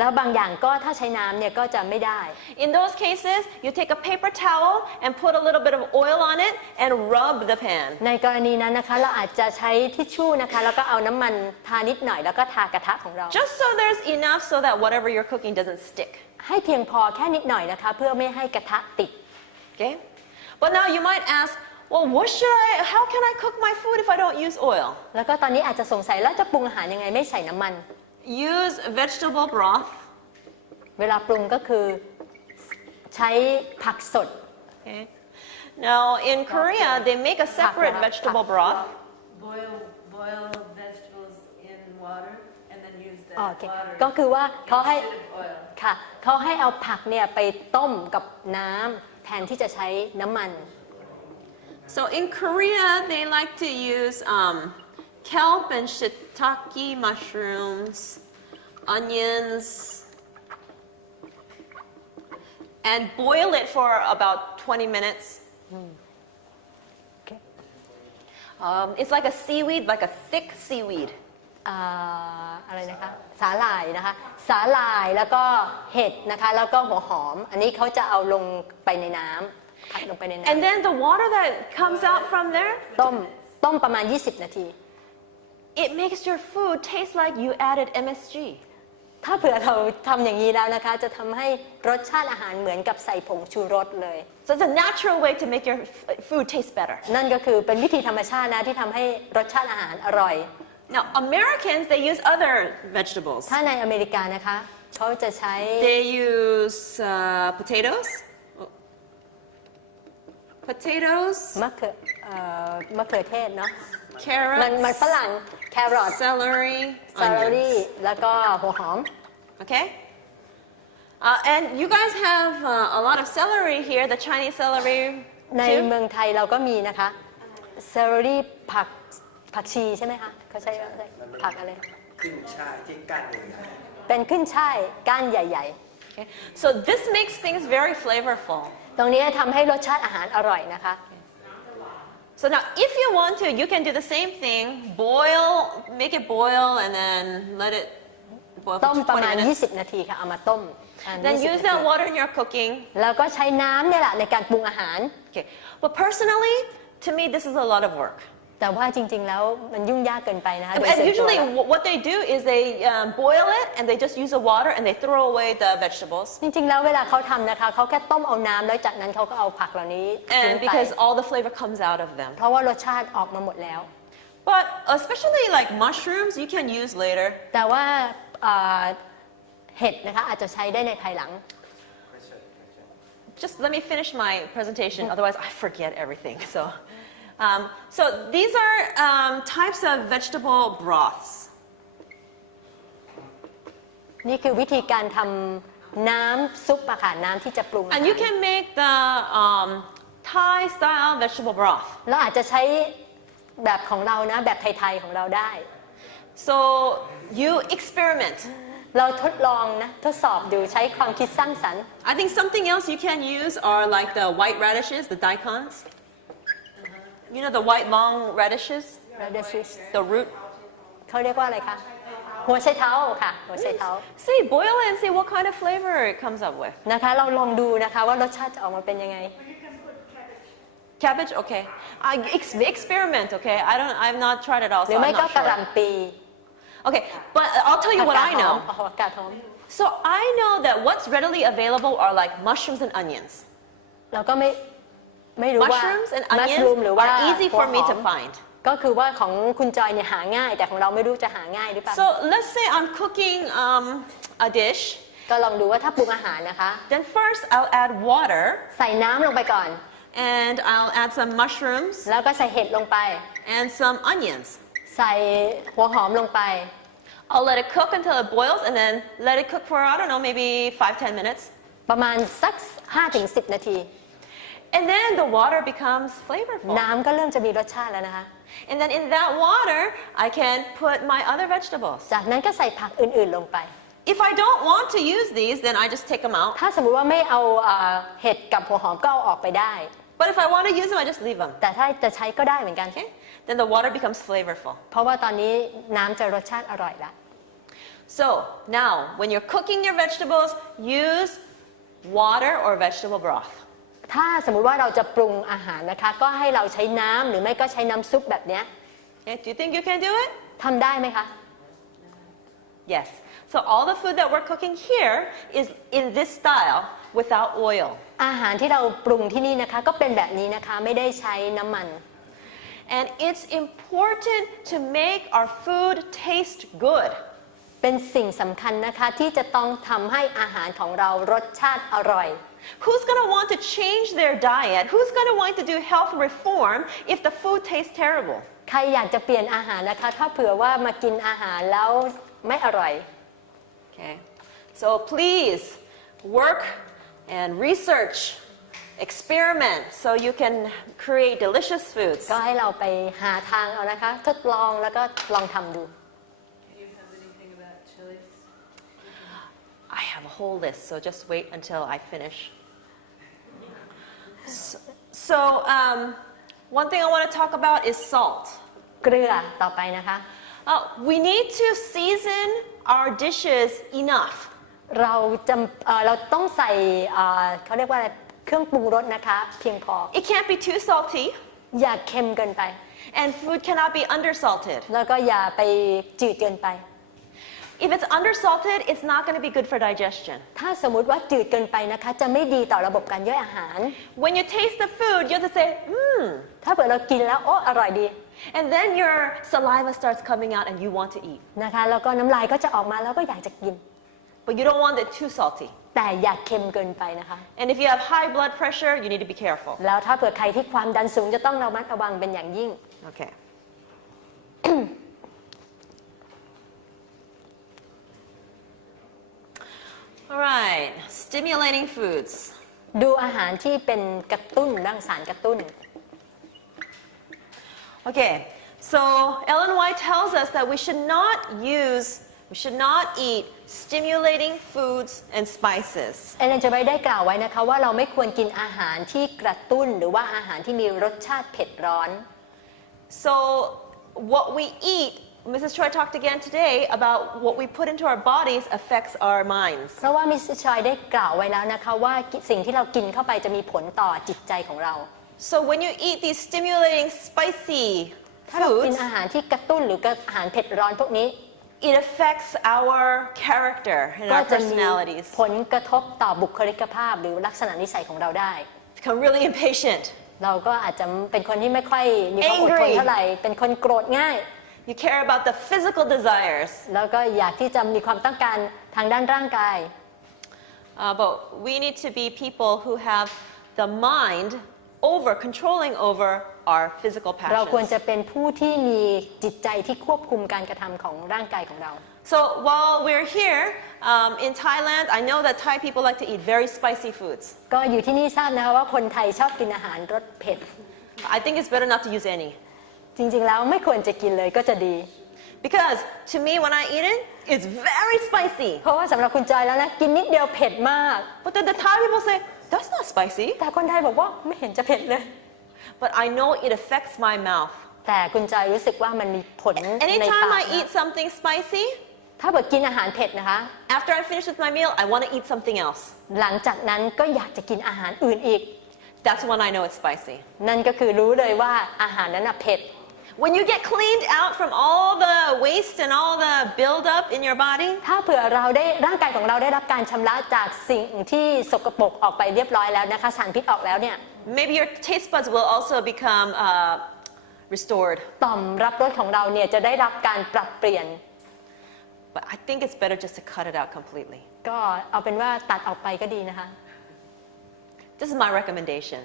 แล้วบางอย่างก็ถ้าใช้น้ำเนี่ยก็จะไม่ได้ In those cases, you take a paper towel and put a little bit of oil on it and rub the pan. ในกรณีนั้นนะคะเราอาจจะใช้ทิชชู่นะคะแล้วก็เอาน้ำมันทานิดหน่อยแล้วก็ทากระทะของเรา Just so there's enough so that whatever you're cooking doesn't stick. ให้เพียงพอแค่นิดหน่อยนะคะเพื่อไม่ให้กระทะติด Okay? But now you might ask, well, how can I cook my food if I don't use oil? แล้วก็ตอนนี้อาจจะสงสัยแล้วจะปรุงอาหารยังไงไม่ใส่น้ำมัน Use vegetable broth. เวลาปรุงก็คือใช้ผักสด Okay. Now in Korea, they make a separate vegetable broth. Boil vegetables in water and then use that โอเค water ก็คือว่าเขาให้ instead of oil. ค่ะเขาให้เอาผักเนี่ยไปต้มกับน้ำแทนที่จะใช้น้ำมัน So in Korea, they like to use kelp and shiitake mushrooms, onions, and boil it for about 20 minutes. Okay. It's like a seaweed, like a thick seaweed. อะไรนะคะสาหร่ายนะคะสาหร่ายแล้วก็เห็ดนะคะแล้วก็หัวหอมอันนี้เขาจะเอาลงไปในน้ำผัดลงไปในน้ And then the water that comes out from there, ำต้มประมาณ20 นาที it makes your food taste like you added MSG. ถ้าเผื่อเราทำอย่างนี้แล้วนะคะจะทำให้รสชาติอาหารเหมือนกับใส่ผงชูรสเลย So it's a natural way to make your food taste better. นั่นก็คือเป็นวิธีธรรมชาตินะที่ทำให้รสชาติอาหารอร่อย Now, Americans, they use other vegetables. ถ้าในอเมริกานะคะเขาจะใช้ They use potatoes. Potatoes, มะเขือเทศเนาะ มัน carrots, ฝรั่งแครอท celery, ซาลารี่ onions. แล้วก็หัวหอม Okay? And you guys have a lot of celery here, the Chinese celery ใน too. เมืองไทยเราก็มีนะคะเซลลรี่ผักชีใช่ไหมคะเขาใช้ผักอะไร ขึ้นช่ายที่กั้นใหญ่ เป็นขึ้นช่ายก้านใหญ่ Okay? So this makes things very flavorful. ๆ ตรงนี้ทำให้รสชาติอาหารอร่อยนะคะ So now, if you want to, you can do the same thing. Make it boil, and then let it boil ต้ม for ประมาณ 20 minutes. 20 นาทีค่ะเอามาต้ม Then 20 use นา that ที water in your cooking. แล้วก็ใช้น้ำเนี่ยแหละในการปรุงอาหาร Okay. But personally, to me, this is a lot of work. แต่ว่าจริงๆแล้วมันยุ่งยากเกินไปนะคะโดย And ส่วนตัว usually, แล้ว what they do is they boil it, and they just use the water, and they throw away the vegetables. จริงๆแล้วเวลาเขาทำนะคะเขาแค่ต้มเอาน้ำแล้วจากนั้นเขาก็เอาผักเหล่านี้ทิ้ง And ไป because all the flavor comes out of them. เพราะว่ารสชาติออกมาหมดแล้ว But especially like mushrooms, you can use later. แต่ว่าเห็ดนะคะอาจจะใช้ได้ในภายหลัง Just let me finish my presentation, otherwise I forget everything. So these are types of vegetable broths. นี่คือวิธีการทำน้ำซุปอะค่ะน้ำที่จะปรุงอาหาร And you can make the Thai style vegetable broth. เราอาจจะใช้แบบของเรานะแบบไทยๆของเราได้ So you experiment. เราทดลองนะทดสอบดูใช้ความคิดสร้างสรรค์ I think something else you can use are like the white radishes, the daikons. You know the white long radishes, the root. เขาเรียกว่าอะไรคะหัวไชเท้าค่ะหัวไชเท้า See, boil it and see what kind of flavor it comes up with. นะคะเราลองดูนะคะว่ารสชาติจะออกมาเป็นยังไง Cabbage, okay. Experiment, okay. I've not tried it all, หรื so อไม่ I'm ก็ not กระห sure. ล่ำปี Okay, but I'll tell you what I know. ผักกาดหอม So I know that what's readily available are like mushrooms and onions. เราก็ไม่รู้ว่า Mushrooms and มัชรูม onions หรือว่า are easy หัว for ห me อ to ม find. ก็คือว่าของคุณจอยเนี่ยหาง่าย แต่ของเราไม่รู้จะหาง่ายหรือเปล่า So let's say I'm cooking a dish. ก็ลองดูว่าถ้าปรุงอาหารนะคะ Then first I'll add water. ใส่น้ำลงไปก่อน and I'll add some mushrooms แล้วก็ใส่เห็ดลงไป and some onions. ใส่หัวหอมลงไป I'll let it cook until it boils and then let it cook for, I don't know, maybe 5-10 minutes. ประมาณสัก 5-10 นาที And then the water becomes flavorful. น้ำก็เริ่มจะมีรสชาติแล้วนะคะ And then in that water, I can put my other vegetables. จากนั้นก็ใส่ผักอื่นๆลงไป If I don't want to use these, then I just take them out. ถ้าสมมุติว่าไม่เอาเห็ดกับหัวหอมก็เอาออกไปได้ But if I want to use them, I just leave them. แต่ถ้าจะใช้ก็ได้เหมือนกัน Okay? Then the water becomes flavorful. เพราะว่าตอนนี้น้ำจะรสชาติอร่อยละ So now, when you're cooking your vegetables, use water or vegetable broth. ถ้าสมมุติว่าเราจะปรุงอาหารนะคะก็ให้เราใช้น้ำหรือไม่ก็ใช้น้ำซุปแบบเนี้ย Okay? Do you think you can do it? ทำได้ไหมคะ Yes. So all the food that we're cooking here is in this style without oil. อาหารที่เราปรุงที่นี่นะคะก็เป็นแบบนี้นะคะไม่ได้ใช้น้ำมัน And it's important to make our food taste good. เป็นสิ่งสำคัญนะคะที่จะต้องทำให้อาหารของเรารสชาติอร่อย Who's going to want to change their diet? Who's going to want to do health reform if the food tastes terrible? ใครอยากจะเปลี่ยนอาหารนะคะถ้าเผื่อว่ามากินอาหารแล้วไม่อร่อย Okay. So please work and research, experiment so you can create delicious foods. ก็ให้เราไปหาทางเอานะคะทดลองแล้วก็ลองทำดู Do you have anything about chilies? I have a whole list, so just wait until I finish. So, one thing I want to talk about is salt. เกลือต่อไปนะคะ We need to season our dishes enough. เราต้องใส่เขาเรียกว่าอะไรเครื่องปรุงรสนะคะเพียงพอ It can't be too salty, อย่าเค็มเกินไป and food cannot be undersalted. แล้วก็อย่าไปจืดเกินไป If it's undersalted, it's not going to be good for digestion. ถ้าสมมุติว่าจืดเกินไปนะคะจะไม่ดีต่อระบบการย่อยอาหาร When you taste the food, you have to say, mmm. ถ้าเผื่อเรากินแล้วโอ้อร่อยดี And then your saliva starts coming out and you want to eat. นะคะแล้วก็น้ำลายก็จะออกมาแล้วก็อยากจะกิน But you don't want it too salty. แต่อย่าเค็มเกินไปนะคะ And if you have high blood pressure, you need to be careful. แล้วถ้าเผื่อใครที่ความดันสูงจะต้องระมัดระวังเป็นอย่างยิ่ง Okay. All right, stimulating foods. ดูอาหารที่เป็นกระตุ้นด้านสารกระตุ้น Okay, so Ellen White tells us that we should not eat stimulating foods and spices. เอเลนจะได้กล่าวไว้นะคะว่าเราไม่ควรกินอาหารที่กระตุ้นหรือว่าอาหารที่มีรสชาติเผ็ดร้อน So what we eat, Mrs. Choi talked again today about what we put into our bodies affects our minds. เพราะว่ามิสชอยได้กล่าวไว้แล้วนะคะว่าสิ่งที่เรากินเข้าไปจะมีผลต่อจิตใจของเรา So when you eat these stimulating spicy ถ้าเรากิน foods, อาหารที่กระตุ้นหรืออาหารเผ็ดร้อนพวกนี้ it affects our character and ก็ our จะมี personalities. ผลกระทบต่อบุคลิกภาพหรือลักษณะนิสัยของเราได้ Become really impatient. เราก็อาจจะเป็นคนที่ไม่ค่อยมีความอดทนเท่าไหร่เป็นคนโกรธง่าย You care about the physical desires. แล้วก็อยากที่จะมีความต้องการทางด้านร่างกาย But we need to be people who have the mind controlling over our physical เราควร passions. จะเป็นผู้ที่มีจิตใจที่ควบคุมการกระทำของร่างกายของเรา So while we're here in Thailand, I know that Thai people like to eat very spicy foods. ก็อยู่ที่นี่ทราบนะคะว่าคนไทยชอบกินอาหารรสเผ็ด I think it's better not to use any. จริงๆแล้วไม่ควรจะกินเลยก็จะดี Because to me, when I eat it, it's very spicy. เพราะว่าสำหรับคุณจอยแล้วนะกินนิดเดียวเผ็ดมาก But then the Thai people say, that's not spicy. แต่คนไทยบอกว่าไม่เห็นจะเผ็ดเลย But I know it affects my mouth. แต่คุณจอยรู้สึกว่ามันมีผลในปาก Anytime I นะ eat something spicy, ถ้าเกิดกินอาหารเผ็ดนะคะ after I finish with my meal, I want to eat something else. หลังจากนั้นก็อยากจะกินอาหารอื่นอีก That's when I know it's spicy. นั่นก็คือรู้เลยว่าอาหารนั้นเผ็ด When you get cleaned out from all the waste and all the buildup in your body, ถ้าเผื่อร่างกายของเราได้รับการชำระจากสิ่งที่สกปรกออกไปเรียบร้อยแล้วนะคะสารพิษออกแล้วเนี่ย maybe your taste buds will also become restored. ต่อมรับรสของเราเนี่ยจะได้รับการปรับเปลี่ยน But I think it's better just to cut it out completely. ก็เอาเป็นว่าตัดออกไปก็ดีนะคะ This is my recommendation.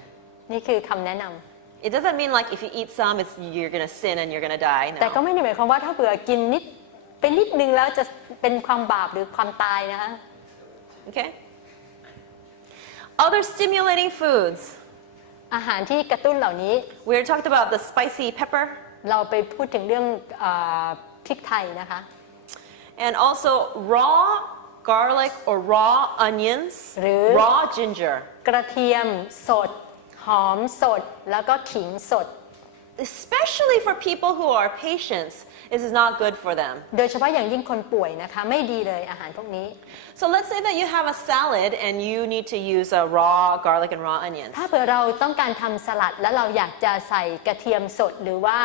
นี่คือคำแนะนำ It doesn't mean like if you eat some, you're gonna sin and you're gonna die. แต่ก็ No. ไม่ได้หมายความว่าถ้าเผื่อกินนิดเป็นนิดนึงแล้วจะเป็นความบาปหรือความตายนะคะ Okay. Other stimulating foods. อาหารที่กระตุ้นเหล่านี้ We talked about the spicy pepper เราไปพูดถึงเรื่องพริกไทยนะคะ and also raw garlic or raw onions, หรือ raw ginger. กระเทียมสด หอมสด แล้วก็ขิงสด Especially for people who are patients, this is not good for them. โดยเฉพาะอย่างยิ่งคนป่วยนะคะไม่ดีเลยอาหารพวกนี้ So let's say that you have a salad and you need to use a raw garlic and raw onions. ถ้าเผื่อเราต้องการทำสลัดแล้วเราอยากจะใส่กระเทียมสดหรือว่า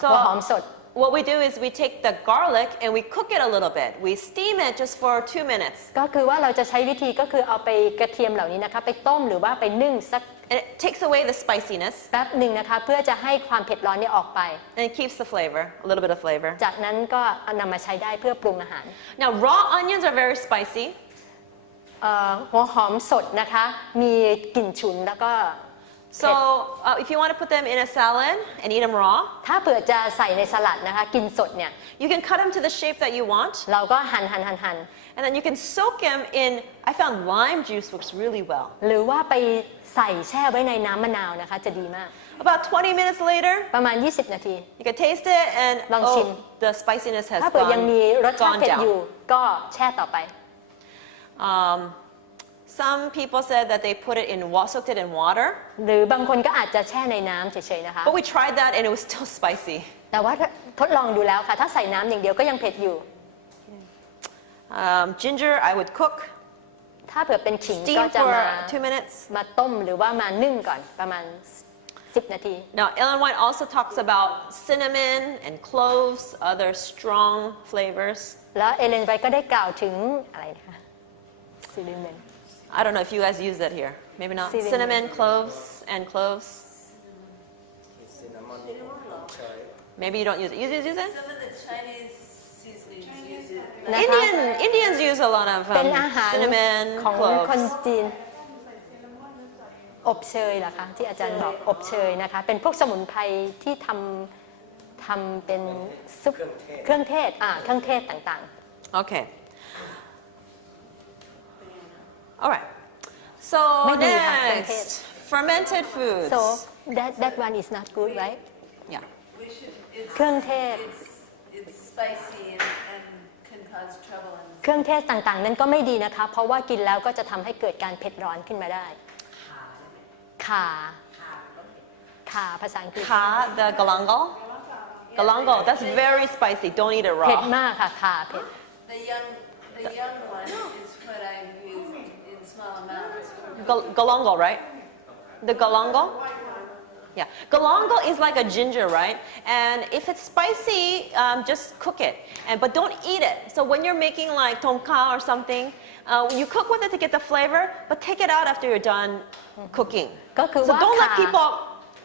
So หัวหอมสด what we do is we take the garlic and we cook it a little bit. We steam it just for 2 minutes. ก็คือว่าเราจะใช้วิธีก็คือเอาไปกระเทียมเหล่านี้นะคะไปต้มหรือว่าไปนึ่งสัก And it takes away the spiciness แป๊บหนึ่งนะคะเพื่อจะให้ความเผ็ดร้อนนี้ออกไป and it keeps the flavor, a little bit of flavor. จากนั้นก็เอานำมาใช้ได้เพื่อปรุงอาหาร Now raw onions are very spicy. หัวหอมสดนะคะมีกลิ่นฉุนแล้วก็ So if you want to put them in a salad and eat them raw, ถ้าเผื่อจะใส่ในสลัดนะคะกินสดเนี่ย you can cut them to the shape that you want. เราก็หั่น And then you can soak them in, I found lime juice works really well. หรือว่าไปใส่แช่ไว้ในน้ำมะนาวนะคะจะดีมาก About 20 minutes later, ประมาณ 20 นาที you can taste it and Long chin. the spiciness has ถ้าเผื่อยังมีรสชาติ gone เผ็ดอยู่ down. ก็แช่ต่อไป Some people said that they put it in, soaked it in water. หรือบางคนก็อาจจะแช่ในน้ำเฉยๆนะคะ But we tried that and it was still spicy. แต่ว่าทดลองดูแล้วค่ะถ้าใส่น้ำอย่างเดียวก็ยังเผ็ดอยู่ Ginger, I would cook, ถ้าเผื่อเป็นขิงก็ steam จะ for มา 2 minutes. มาต้มหรือว่ามานึ่งก่อนประมาณ 10 นาที Now, Ellen White also talks about cinnamon and cloves, other strong flavors. แล้วเอเลนไวท์ก็ได้กล่าวถึงอะไรนะคะซิลิเมน I don't know if you guys use that here. Maybe not. Cinnamon. Cinnamon, cloves, and cloves. cinnamon, cherry. Maybe you don't use it. Use it? Some of the Chinese seasonings use it. นะคะ Indians use a lot of เป็นอาหาร cinnamon, ของคน cloves. จีนอบเชยเหรอคะที่อาจารย์บอกอบเชยนะคะเป็นพวกสมุนไพรที่ทำเป็นซุปเครื่องเทศเครื่องเทศต่าง Okay. All right. So Maybe you have next, fermented foods. ๆ so that one is not good right Yeah. We should, it's, เครื่องเทศ it's spicy and can cause trouble. And เครื่องเทศต่างๆ นั้นก็ไม่ดีนะคะ เพราะว่ากินแล้วก็จะทำให้เกิดการเผ็ดร้อนขึ้นมาได้ข่าภาษาอังกฤษ Ka, the galangal. Galangal, that's very spicy. Don't eat it เผ็ด raw. มากค่ะข่าเผ็ด the young one is what I use in small amounts. Galangal, right? The galangal? Yeah. Galangal is like a ginger, right? And if it's spicy, just cook it. But don't eat it. So when you're making like tom kha or something, you cook with it to get the flavor, but take it out after you're done cooking. ก็คือ So ว่า don't let ข่า people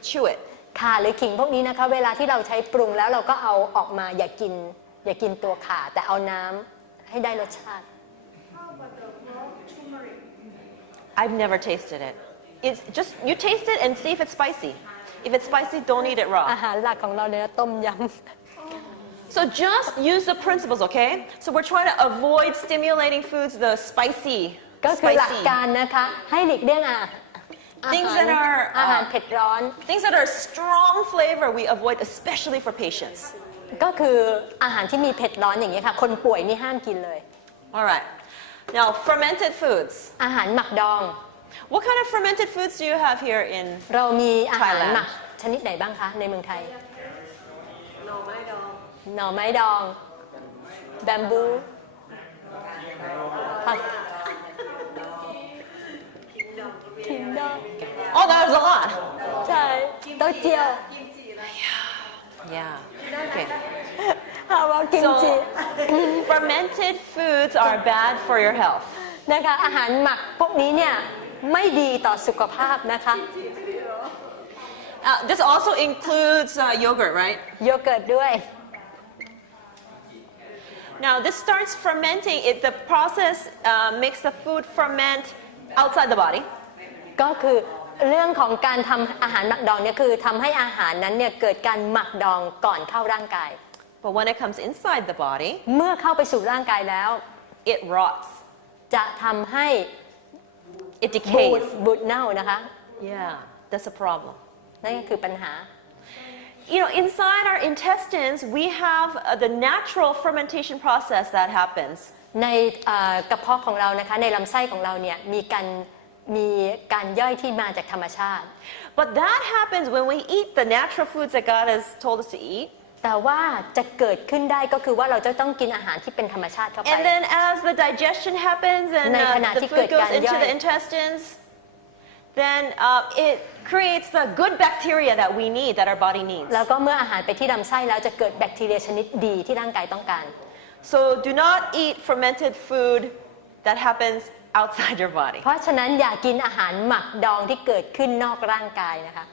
chew it. ข่าหรือขิงพวกนี้นะคะเวลาที่เราใช้ปรุงแล้วเราก็เอาออกมาอย่ากินตัวข่าแต่เอาน้ำให้ได้รสชาติ How about the raw turmeric? I've never tasted it. It's just, you taste it and see if it's spicy. If it's spicy, don't eat it อา raw. หารหลักของเราเนี่ยต้มย So just use the principles, okay? So we're trying to avoid stimulating foods, the spicy, ำก็คือหลัก spicy. การนะคะให้หลีกเลี่ยงThings that are อาหารเผ็ดร้อน things that are strong flavor we avoid, especially for patients. ก็คืออาหารที่มีเผ็ดร้อนอย่างนี้ยค่ะคนป่วยนี่ห้ามกินเลย All right. Now, fermented foods. อาหารหมักดอง What kind of fermented foods do you have here in เรามีอาหาร Thailand หมักชนิดไหนบ้างคะในเมืองไทย หน่อไม้ดองแบมบูผักขิงดอง Oh, there's a lot. ใช่เต้าเจี้ยว Yeah. Okay. ฮาวากิมจิ So, fermented foods are bad for your health. นะคะอาหารหมักพวกนี้เนี่ยไม่ดีต่อสุขภาพนะคะ This also includes yogurt, right? โยเกิร์ตด้วย Now, this starts fermenting. The process makes the food ferment outside the body. ก็คือ เรื่องของการทำอาหารหมักดองเนี่ยคือทำให้อาหารนั้นเนี่ยเกิดการหมักดองก่อนเข้าร่างกาย But when it comes inside the body, เมื่อเข้าไปสู่ร่างกายแล้ว it rots. จะทำให้ It บูด decays. เน่านะคะ Yeah, that's a problem. นั่นก็คือปัญหา You know, inside our intestines, we have the natural fermentation process that happens. ในกระเพาะของเรานะคะในลำไส้ของเราเนี่ยมีการย่อยที่มาจากธรรมชาติ But that happens when we eat the natural foods that God has told us to eat. แต่ว่าจะเกิดขึ้นได้ก็คือว่าเราจะต้องกินอาหารที่เป็นธรรมชาติเข้าไป And then as the digestion happens and ในขณะ the ที่ food เกิด goes การย่ into อย the intestines, then it creates the good bacteria that we need, that our body needs. แล้วก็เมื่ออาหารไปที่ลำไส้แล้วจะเกิดแบคทีเรียชนิดดีที่ร่างกายต้องการ So do not eat fermented food that happens outside your body. เพราะฉะนั้นอย่ากินอาหารหมักดองที่เกิดขึ้นนอกร่างกายนะคะ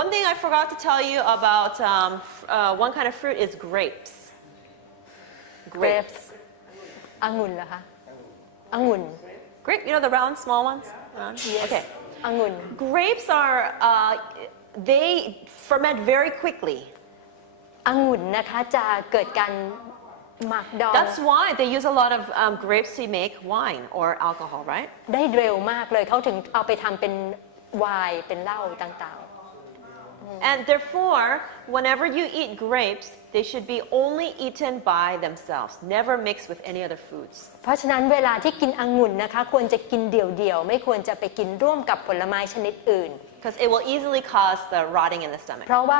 One thing I forgot to tell you about one kind of fruit is grapes. grapes องุ่นเหรอคะองุ่น Grape, you know the round, small ones? Okay. องุ่น Grapes are, they ferment very quickly. องุ่นนะคะจะเกิดการหมักดอง That's why they use a lot of grapes to make wine or alcohol, right? ได้เร็วมากเลยเขาถึงเอาไปทำเป็นไวน์เป็นเหล้าต่าง And therefore, whenever you eat grapes, they should be only eaten by themselves, never mixed with any other foods. ๆ เพราะฉะนั้นเวลาที่กินองุ่นนะคะควรจะกินเดี่ยวๆไม่ควรจะไปกินร่วมกับผลไม้ชนิดอื่น Because it will easily cause the rotting in the stomach. เพราะว่า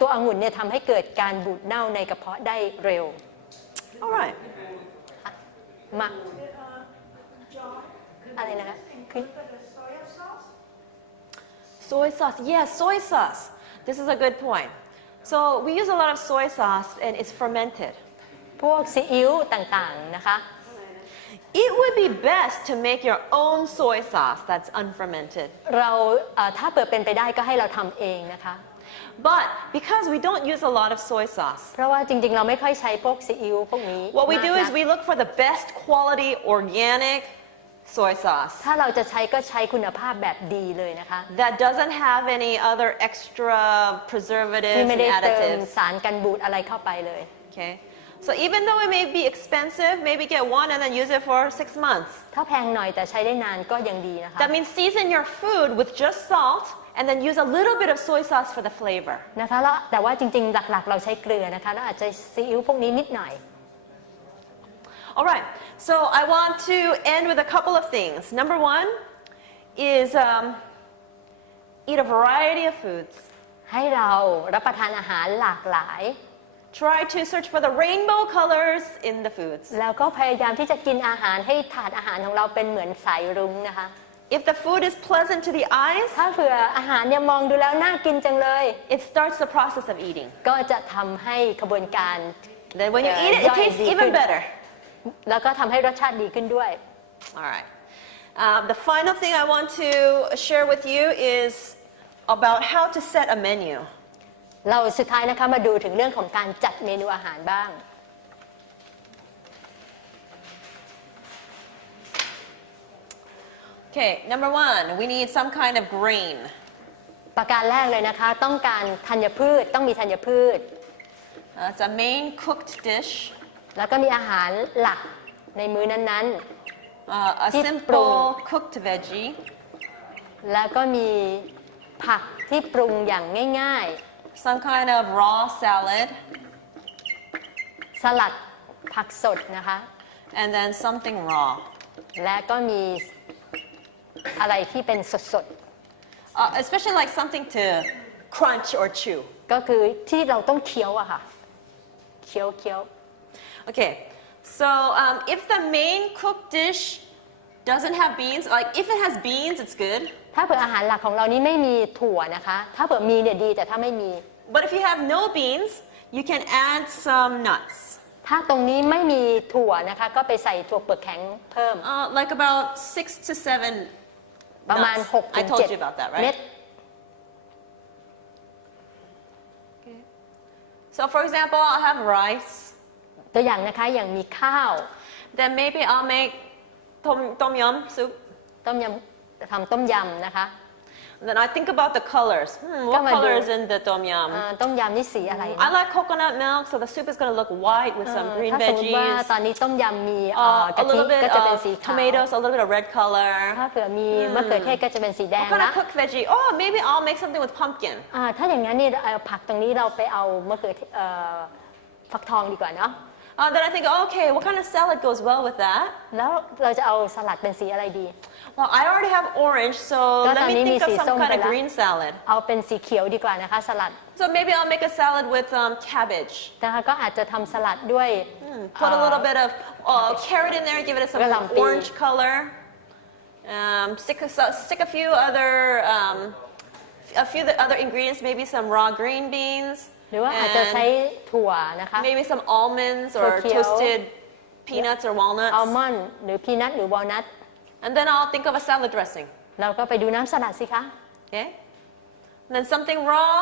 ตัวองุ่นเนี่ยทำให้เกิดการบูดเน่าในกระเพาะได้เร็ว All right. หมักอะไรนะคะคือ Soy sauce. Yes, soy sauce. This is a good point. So we use a lot of soy sauce and it's fermented. พวกซีอิ๊วต่างๆนะคะ It would be best to make your own soy sauce that's unfermented. เราถ้าเปิดเป็นไปได้ก็ให้เราทำเองนะคะ But because we don't use a lot of soy sauce, เพราะว่าจริงๆเราไม่ค่อยใช้พวกซีอิ๊วพวกนี้ what we do มาก is นัก we look for the best quality organic soy sauce ถ้าเราจะใช้ก็ใช้คุณภาพแบบดีเลยนะคะ that doesn't have any other extra ที่ preservatives ไม่ and ได้เติม additives. สารกันบูดอะไรเข้าไปเลย Okay? So even though it may be expensive, maybe get one and then use it for 6 months. ถ้าแพงหน่อยแต่ใช้ได้นานก็ยังดีนะคะ That means season your food with just salt and then use a little bit of soy sauce for the flavor. นะคะแล้วแต่ว่าจริงๆหลักๆเราใช้เกลือนะคะแล้วอาจจะซีอิ๊วพวกนี้นิดหน่อย All right, so I want to end with a couple of things. Number one is eat a variety of foods. ให้เรารับประทานอาหารหลากหลาย Try to search for the rainbow colors in the foods. แล้วก็พยายามที่จะกินอาหารให้ถาดอาหารของเราเป็นเหมือนสายรุ้งนะคะ If the food is pleasant to the eyes, ถ้าเผื่ออาหารเนี่ยมองดูแล้วน่ากินจังเลย it starts the process of eating. ก็จะทำให้กระบวนการ Then when you eat it, it tastes even better. แล้วก็ทำให้รสชาติดีขึ้นด้วย All right. The final thing I want to share with you is about how to set a menu. เราสุดท้ายนะคะมาดูถึงเรื่องของการจัดเมนูอาหารบ้าง Okay, number one, we need some kind of grain. ประการแรกเลยนะคะต้องการธัญพืชต้องมีธัญพืช It's a main cooked dish. แล้วก็มีอาหารหลักในมื้อนั้น A Deep simple cooked veggie. ๆ แล้วก็มีผักที่ปรุงอย่างง่าย Some kind of raw salad. ๆ สลัดผักสดนะคะ And then something raw. และก็มีอะไรที่เป็นสด Especially like something to crunch or chew. ๆ ก็คือที่เราต้องเคี้ยวอะค่ะเคี้ยว Okay, so if the main cooked dish doesn't have beans, like if it has beans, it's good. ถ้าเผื่ออาหารหลักของเรานี้ไม่มีถั่วนะคะถ้าเผื่อมีเนี่ยดีแต่ถ้าไม่มี But if you have no beans, you can add some nuts. ถ้าตรงนี้ไม่มีถั่วนะคะก็ไปใส่ถั่วเปลือกแข็งเพิ่ม Like about 6 to 7 ประมาณ nuts. 6 I ถึง told you about that, 7 เม็ด right? So for example, I'll have rice. ตัวอย่างนะคะอย่างมีข้าว Then maybe I'll make tom yum soup. ต้มย ทำต้มยำนะคะ Then I think about the colors. What color is in the tom yum? ต้มยำนี่สีอะไร I like coconut milk, so the soup is going to look white with some green ถ้าสมมติว่า veggies. ตอนนี้ต้มยำมีกะ A ทิ little bit ก็จะเป็น of สีขาว tomatoes, a little bit of red color. ถ้าเผื่อมีมะเขือเทศก็จะเป็นสีแด What ง kind ละ of cooked veggie? Oh, maybe I'll make something with pumpkin. ถ้าอย่างนั้นนี่ผักตรงนี้เราไปเอามะเขือฟักทองดีกว่าเนาะ Then I think, okay, what kind of salad goes well with that? แล้วเราจะเอาสลัดเป็นสีอะไรดี Well, I already have orange, soก็ let ตอนนี้ me มี think of สี some ส้ม kind ไป of ละ green salad. เอาเป็นสีเขียวดีกว่านะคะสลัด So maybe I'll make a salad with cabbage. นะคะก็อาจจะทำสลัดด้วย Put a little bit of carrot in there, give it some กะหล่ำปี orange color. Stick a few other other ingredients, maybe some raw green beans. หรือว่าอาจจะใช้ถั่วนะคะ Maybe some almonds or ถั่วเขียว toasted peanuts or อัล walnuts. มอนด์หรือพีนัทหรือวอลนัท And then I'll think of a salad dressing. เราก็ไปดูน้ำสลัดสิคะ Okay? And then something raw.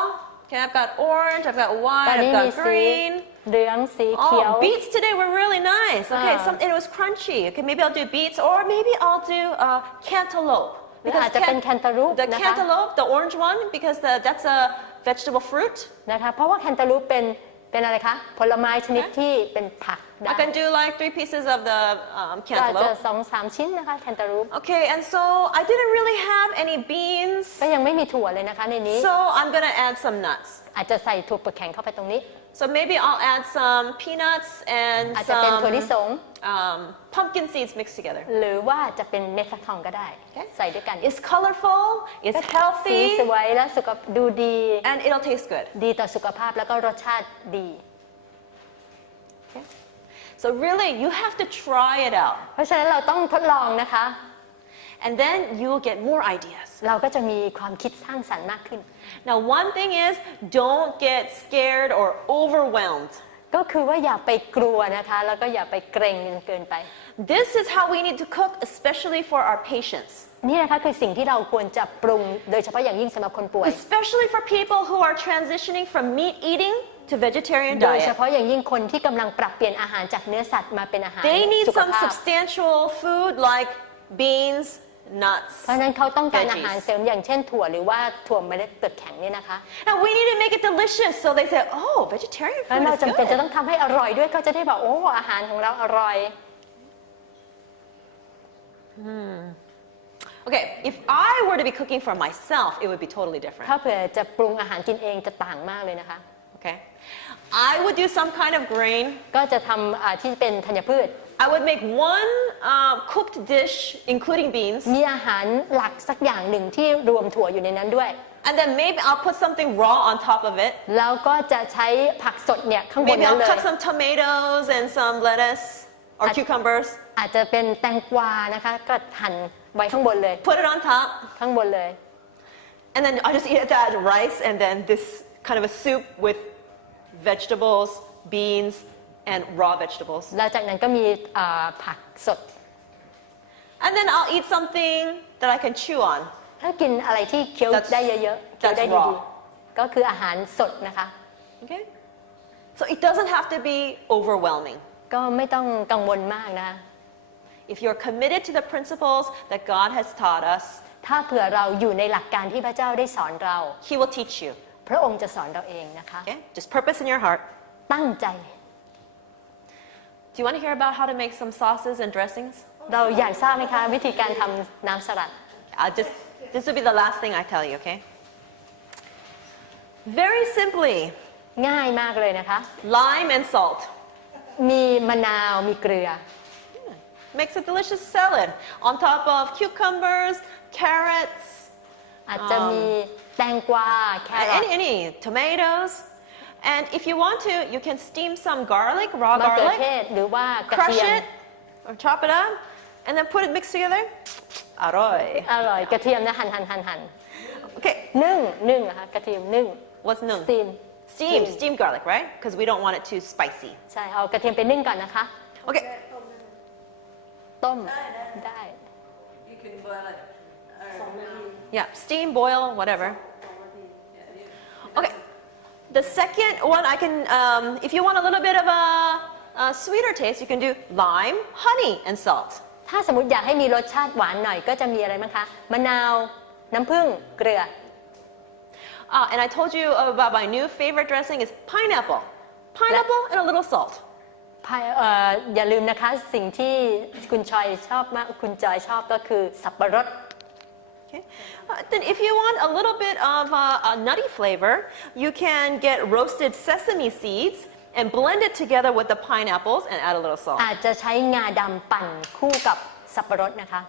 Okay, I've got orange, I've got ตอน white, นี้ I've มี got สี green. เหลืองสีเขียว Oh, beets today were really nice. Okay, it was crunchy. Okay, maybe I'll do beets or maybe I'll do cantaloupe. หรืออาจจะเป็นแคนตาลูป the นะคะ cantaloupe, the orange one, because that's a vegetable fruit. นะคะเพราะว่าแคนตาลูปเป็นอะไรคะผลไม้ชนิดที่เป็นผักได้ I can do like 3 pieces of the ก็อาจจะ cantaloupe. 2-3 ชิ้นนะคะแคนตาลูป Okay, and so I didn't really have any beans, ก็ยังไม่มีถั่วเลยนะคะในนี้ so I'm gonna add some nuts. อาจจะใส่ถั่วเปลือกแข็งเข้าไปตรงนี้ So maybe I'll add some peanuts and อาจจะเป็นถั่วลิสง pumpkin seeds mixed together. หรือว่าจะเป็นเม็ดฟักทองก็ได้ ใส่ด้วยกัน It's colorful, it's สี healthy, สวยและดูดี and it'll taste good. ดีต่อสุขภาพแล้วก็รสชาติดี So really, you have to try it out. เพราะฉะนั้นเราต้องทดลองนะคะ And then you'll get more ideas. เราก็จะมีความคิดสร้างสรรค์มากขึ้น Now, one thing is, don't get scared or overwhelmed. ก็คือว่าอย่าไปกลัวนะคะแล้วก็อย่าไปเกรงจนเกินไป This is how we need to cook, especially for our patients. นี่นะคะคือสิ่งที่เราควรจะปรุงโดยเฉพาะอย่างยิ่งสำหรับคนป่วย Especially for people who are transitioning from meat eating to vegetarian โดยเฉ diet. พาะอย่างยิ่งคนที่กำลังปรับเปลี่ยนอาหารจากเนื้อสัตว์มาเป็นอาหาร They need สุข some ภาพ substantial food like beans, nuts, เพราะฉะนั้นเขาต้องการ veggies. อาหารเสริมอย่างเช่นถั่วหรือว่าถั่วเมล็ดเปลือกแข็งเนี่ยนะคะ And we need to make it delicious. So they say, oh, vegetarian เพราะฉะ food นั้นเรา is จำเป็นจะ good. ต้องทำให้อร่อยด้วยเขาจะได้บอกโอ้อาหารของเราอร่อย Okay, if I were to be cooking for myself, it would be totally different. ถ้าเผื่อจะปรุงอาหารกินเองจะต่างมากเลยนะคะ Okay, I would do some kind of grain. ก็จะทำที่เป็นธัญพืช I would make one cooked dish, including beans, มีอาหารหลักสักอย่างหนึ่งที่รวมถั่วอยู่ในนั้นด้วย and then maybe I'll put something raw on top of it. แล้วก็จะใช้ผักสดเนี่ยข้างบน Maybe นั้น I'll เลย cut some tomatoes and some lettuce or cucumbers. อาจจะเป็นแตงกวานะคะก็หั่นไว้ข้างบนเลย Put it on top, ข้างบนเลย and then I'll just eat that rice and then this kind of a soup with vegetables, beans, and raw vegetables. แล้วจากนั้นก็มีผักสด And then I'll eat something that I can chew on. ถ้ากินอะไรที่เคี้ยว That's- ได้เยอะๆเคี้ยวได้ that's ดี raw ๆก็คืออาหารสดนะคะ Okay? So it doesn't have to be overwhelming. ก็ไม่ต้องกังวลมากนะคะ If you're committed to the principles that God has taught us, ถ้าเผื่อเราอยู่ในหลักการที่พระเจ้าได้สอนเรา He will teach you. พระองค์จะสอนเราเองนะคะ Okay? Just purpose in your heart. ตั้งใจ Do you want to hear about how to make some sauces and dressings? เราอยากทราบไหมคะวิธีการทำน้ำสลัด This will be the last thing I tell you, okay? Very simply, ง่ายมากเลยนะคะ lime and salt มีมะนาวมีเกลือ makes a delicious salad on top of cucumbers, carrots, อาจจะมีแตงกวาแครอท any tomatoes. And if you want to, you can steam some garlic, raw มะเขือเท garlic, ศหรือว่ากระ crush เทียม it or chop it up, and then put it mixed together. Aroy. อร่อยกระเทียมนะหั่น Okay, นึ่งนะคะกระเทียมนึ่ง what's known? สตีม Steam garlic, right? Because we don't want it too spicy. ใช่เอากระเทียมไปนึ่งก่อนนะคะ Okay, ต้มได้ You can boil it. yeah, steam, boil, whatever. Okay, the second one I can, if you want a little bit of a sweeter taste, you can do lime, honey, and salt. ถ้าสมมติอยากให้มีรสชาติหวานหน่อยก็จะมีอะไรบ้างคะมะนาวน้ำผึ้งเกลือ And I told you about my new favorite dressing is pineapple. Pineapple and a little salt. อย่าลืมนะคะสิ่งที่คุณจอยชอบมากคุณจอยชอบก็คือสับปะรด Okay. Then if you want a little bit of a nutty flavor, you can get roasted sesame seeds and blend it together with the pineapples and add a little salt. อาจจะใช้งาดำปั่นคู่กับสับปะรดนะคะ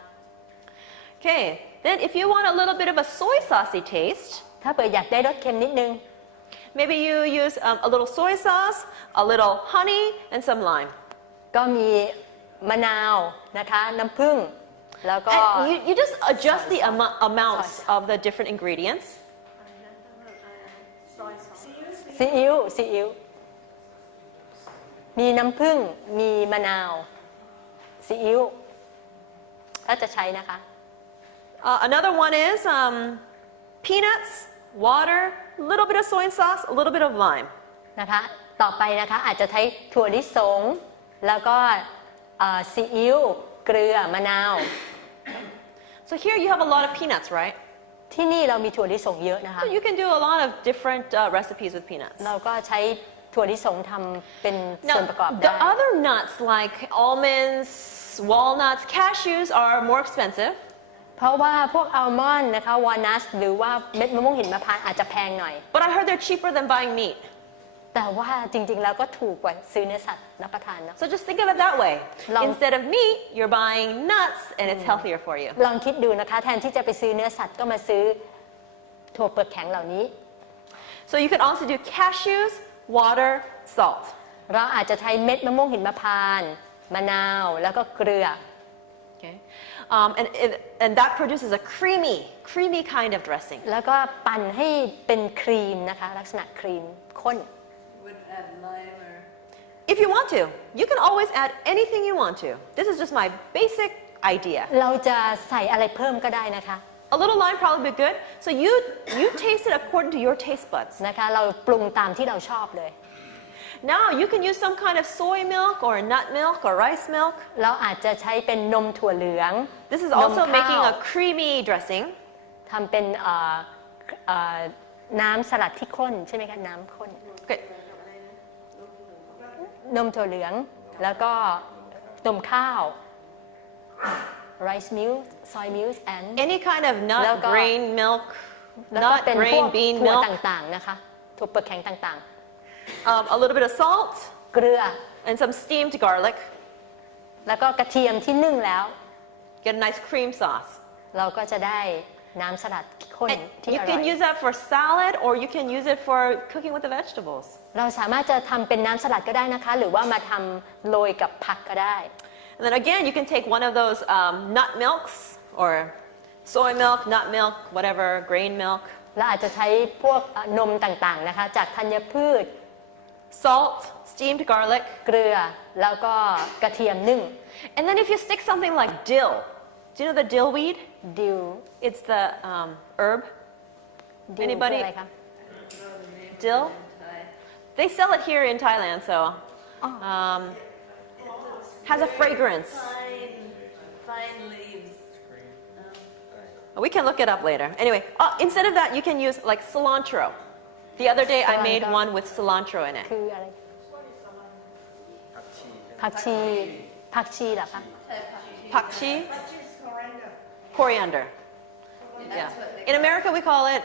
Okay. Then if you want a little bit of a soy saucy taste, ถ้าเปิดอยากได้รสเค็มนิดนึง maybe you use a little soy sauce, a little honey, and some lime. ก็มีมะนาวนะคะน้ำผึ้งแล้วก็ And you just adjust the amounts of the different ingredients. ซีอิ๊วมีน้ำผึ้งมีมะนาวซีอิ๊วถ้าจะใช้นะคะ Another one is peanuts, water, a little bit of soy sauce, a little bit of lime. นะคะต่อไปนะคะอาจจะใช้ถั่วลิสงแล้วก็ซีอิ๊วเกลือมะนาว So here you have a lot of peanuts, right? ที่นี่เรามีถั่วลิสงเยอะนะคะ So you can do a lot of different recipes with peanuts. เราก็ใช้ถั่วลิสงทำเป็นส่วนประกอบ Now, ได้ the other nuts like almonds, walnuts, cashews are more expensive. เพราะว่าพวกอัลมอนด์นะคะวอลนัทหรือว่าเม็ดมะม่วงหินมะพร้าวอาจจะแพงหน่อย But I heard they're cheaper than buying meat. แต่ว่าจริงๆแล้วก็ถูกกว่าซื้อเนื้อสัตว์รับประทานเนาะ So just think of it that way. Long- Instead of meat, you're buying nuts and it's healthier for you. ลองคิดดูนะคะแทนที่จะไปซื้อเนื้อสัตว์ก็มาซื้อถั่วเปลือกแข็งเหล่านี้ So you could also do cashews, water, salt. เราอาจจะใช้เม็ดมะม่วงหินมะพร้าวมะนาวแล้วก็เกลือ Okay. And that produces a creamy kind of dressing. แล้วก็ปั่นให้เป็นครีมนะคะลักษณะครีมข้น Would add lime or If you want to, you can always add anything you want to. This is just my basic idea. เราจะใส่อะไรเพิ่มก็ได้นะคะ A little lime probably be good. So you taste it according to your taste buds. นะคะเราปรุงตามที่เราชอบเลย Now you can use some kind of soy milk or nut milk or rice milk. เราอาจจะใช้เป็นนมถั่วเหลือง This is นม also ข้าว making a creamy dressing. ทำเป็นน้ำสลัดที่ข้นใช่ไหมคะน้ำข้น Okay. นมถั่วเหลืองแล้วก็นมข้าว rice milk soy milk and Any kind of nut,แล้วก็ grain milk, แล้วก็ nut, เป็นพว grain, ก bean ถั่ว milk, ต่างๆนะคะถั่วเปลือกแข็งต่าง a little bit of salt, ๆ เกลือ and some steamed garlic. แล้วก็กระเทียมที่นึ่งแล้ว Get a nice cream sauce. เราก็จะได้น้ำสลัดข้น And ที่ you อร่อ can ย use that for salad or you can use it for cooking with the vegetables. เราสามารถจะทำเป็นน้ำสลัดก็ได้นะคะ หรือว่ามาทำโรยกับผักก็ได้ And then again, you can take one of those nut milks or soy milk, nut milk, whatever, grain milk, เราอาจจะใช้พวกนมต่างๆนะคะจากธัญพืช salt, steamed garlic. เกลือแล้วก็กระเทียมนึ่ง And then if you stick something like dill, do you know the dill weed? ดิว It's the herb. ดิว Anybody? คืออะไรคะ Dill? They sell it here in Thailand, so has a fragrance. fine leaves. We can look it up later. Anyway, instead of that, you can use like cilantro. The other day, I made Cilantro. one with cilantro in it. คืออะไร ผักชี ผักชีเหรอคะ Pakchi, Which is coriander. coriander. Yeah. In America, we call it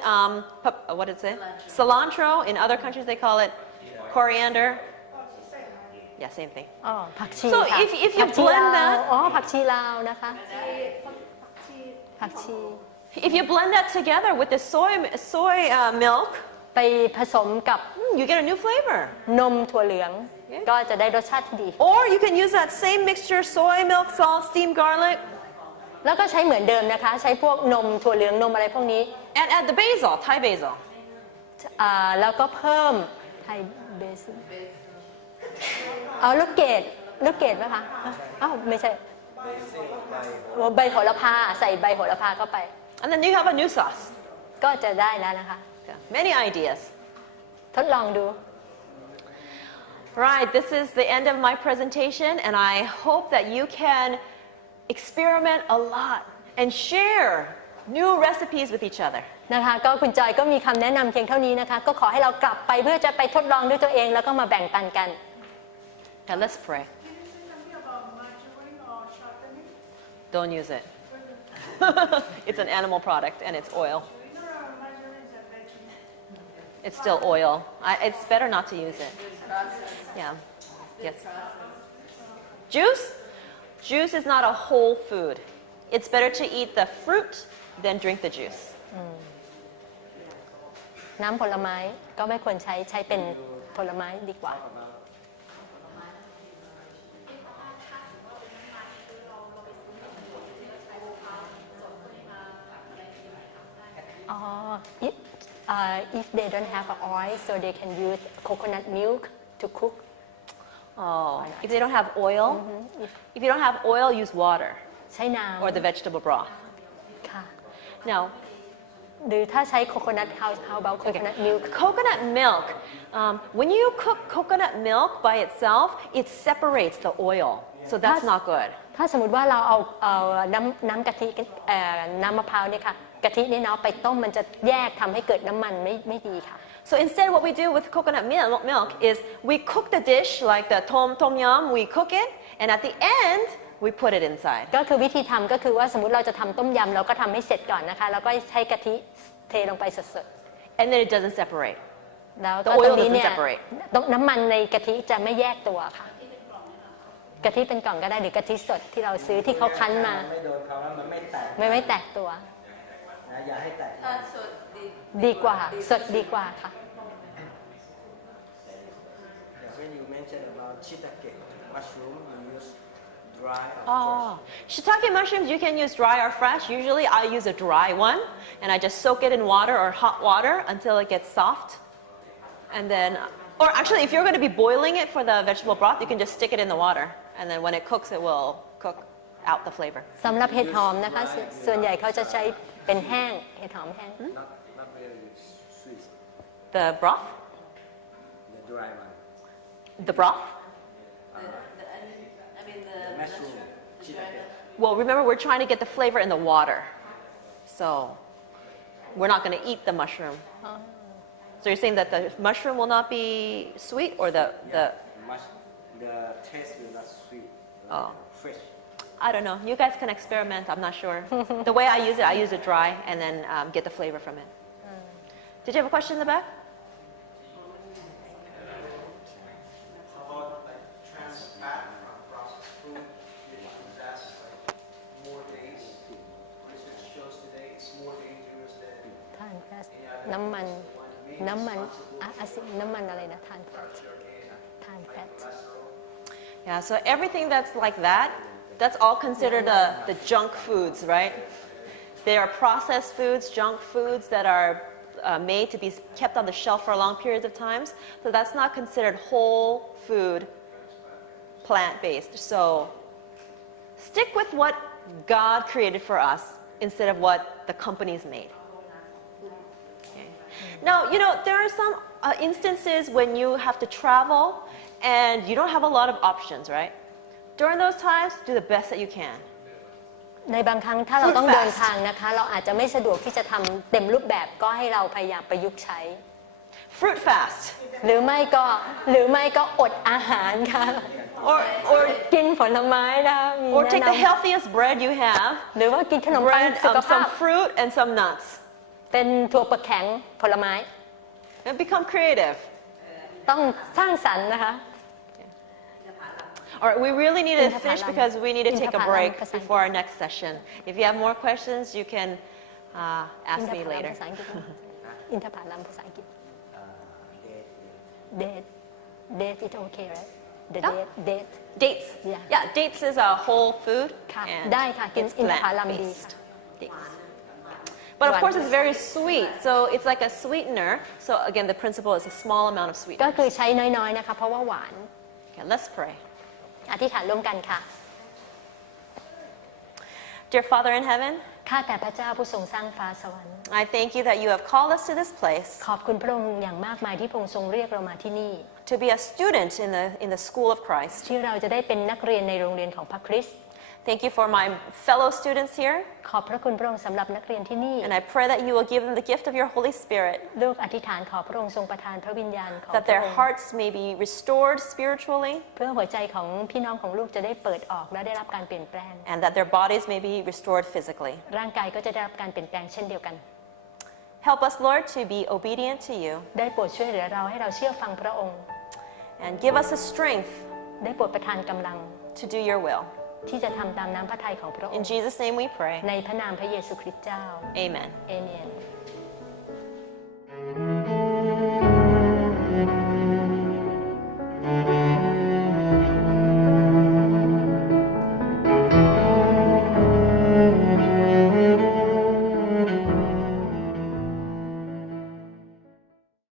what is it? Cilantro. In other countries, they call it coriander. Yeah, same thing. อ๋อผักชี So ค่ะ if you ผักชี blend ลาว that- อ๋อผักชีลาวนะคะผักชี If you blend that together with the soy milk, ไปผสมกับ you get a new flavor. นมถั่วเหลือง ก็จะได้รสชาติที่ดี Or you can use that same mixture: soy milk, salt, steamed garlic, แล้วก็ใช้เหมือนเดิมนะคะ ใช้พวกนมถั่วเหลืองนมอะไรพวกนี้ and add the basil, Thai basil. แล้วก็เพิ่มไทยเบสิลเอาลูกเกดไหมคะอ้าวไม่ใช่ใบโหระพาใส่ใบโหระพาเข้าไป And then you have a new sauce. ก็จะได้แล้วนะคะ Yeah, many ideas. ทดลองดู Right, this is the end of my presentation, and I hope that you can experiment a lot and share new recipes with each other. นะคะก็คุณจอยก็มีคำแนะนำเพียงเท่านี้นะคะก็ขอให้เรากลับไปเพื่อจะไปทดลองด้วยตัวเองแล้วก็มาแบ่งปันกัน Now let's pray. Can you say something about margarine or shortening? Don't use it. It's an animal product and it's oil. No, margarine is a vegetable. It's still oil. It's better not to use it. Yeah. Yes. Juice? Juice is not a whole food. It's better to eat the fruit than drink the juice. น้ำผลไม้ก็ไม่ควรใช้เป็นผลไม้ดีกว่า if they don't have oil so they can use coconut milk to cook Oh, if they don't have oil, if you don't have oil, use water ใช้น้ or the vegetable broth. ำค่ะ Now, หรือถ้าใช้ coconut how about coconut milk coconut milk. When you cook coconut milk by itself, it separates the oil, so that's not good. ถ้าสมมติว่าเราเอาน้ำกะทิน้ำมะพร้าวเนี่ยค่ะกะทินี่เนาะไปต้มมันจะแยกทำให้เกิดน้ำมันไม่ดีค่ะ So instead, what we do with coconut milk is we cook the dish like the tom yum. We cook it, and at the end, we put it inside. ก็คือวิธีทำก็คือว่าสมมติเราจะทำต้มยำเราก็ทำให้เสร็จก่อนนะคะแล้วก็ใช้กะทิเทลงไปสด And then it doesn't separate. ๆแล้วก็ The ต oil รงนี้เนี่ย doesn't separate. น้ำมันในกะทิจะไม่แยกตัวค่ะกะทิเป็นกล่องก็ได้หรือกะทิสดที่เราซื้อที่เขาคั้นมา ไม่โดนเขาแล้วมันไม่แตก ไม่แตกตัว นะอย่าให้แตก ถ้าสดดี ดีกว่าสดดีกว่าค่ะ When you mentioned about shiitake mushroom, you use dry or Oh, shiitake mushrooms you can use dry or fresh. Usually I use a dry one and I just soak it in water or hot water until it gets soft. And then, or actually if you're going to be boiling it for the vegetable broth, you can just stick it in the water. And then when it cooks, it will cook out the flavor. สำหรับเห็ดหอมนะคะส่วนใหญ่เขาจะใช้เป็นแห้งเห็ดหอมแห้ง not very sweet, The broth? the dry one. The broth? I mean the Mushroom, shiitake. Well, remember we're trying to get the flavor in the water. So we're not going to eat the mushroom. So you're saying that the mushroom will not be sweet or the The taste will not sweet, Oh. fresh. I don't know. You guys can experiment. I'm not sure. The way I use it dry and then get the flavor from it. Did you have a question in the back? About like trans fat from processed food, that's like more days. Research shows today it's more dangerous than ทานแฟตน้ำมันน้ำมันอะไรนะทานแฟตทานแฟต Yeah, so everything that's like that, that's all considered the junk foods, right? They are processed foods, junk foods that are made to be kept on the shelf for long periods of times. So that's not considered whole food, plant-based. So stick with what God created for us instead of what the companies made. Okay. Now, you know, there are some instances when you have to travel and you don't have a lot of options, right? During those times, do the best that you can. ในบางครั้งถ้าเราต้องเดินทางนะคะเราอาจจะไม่สะดวกที่จะทำเต็มรูปแบบก็ให้เราพยายามประยุกต์ใช้ Fruit fast. หรือไม่ก็อดอาหารค่ะ Or กินผลไม้นะคะมี or แนะ take the นำ healthiest bread you have, หรือว่ากินขนมปัง bread, สุขภา some พ fruit and some nuts. เป็นถั่วเปลือกแข็งผลไม้ And become creative. ต้องสร้างสรรค์นะคะ All right, we really need to finish Intapalam. because we need to take a Intapalam breakภาษาอังกฤษ before our next session. If you have more questions, you can ask อินท me ผลัม later. ภาษาอังกฤษอินทผลัมภาษาอังกฤษ Date. date it okay right the Yeah. date Dates. Yeah. Dates is a whole food ค่ะ and ได้ค่ะกิน it's อินทผลัมดี plant-based. Dates. But of course, it's very sweet, so it's like a sweetener. So again, the principle is a small amount of ก็ sweetener. คือใช้น้อยๆนะคะเพราะว่าหวาน Okay, let's pray. อธิษฐานร่วมกันค่ะ Dear Father in heaven, ข้าแต่พระเจ้าผู้ทรงสร้างฟ้าสวรรค์ I thank you that you have called us to this place ขอบคุณพระองค์อย่างมากมายที่พระองค์ทรงเรียกเรามาที่นี่ to be a student in the school of Christ, ที่เราจะได้เป็นนักเรียนในโรงเรียนของพระคริสต์ Thank you for my fellow students here. ขอบพระคุณพระองค์สำหรับนักเรียนที่นี่ And I pray that you will give them the gift of your Holy Spirit, ลูกอธิษฐานขอพระองค์ทรงประทานพระวิญญาณของพ that ระ their องค์ hearts may be restored spiritually, เพื่อหัวใจของพี่น้องของลูกจะได้เปิดออกและได้รับการเปลี่ยนแปลง and that their bodies may be restored physically. ร่างกายก็จะได้รับการเปลี่ยนแปลงเช่นเดียวกัน Help us, Lord, to be obedient to you, ได้โปรดช่วยเหลือเราให้เราเชื่อฟังพระองค์ and give us the strength ได้โปรดประทานกำลัง to do your will. ที่จะทำตามน้ำพระทัยของพระอง In ค์ Jesus' name we pray. ในพระนามพระเยซูคริสต์เจ้า Amen. เอเมน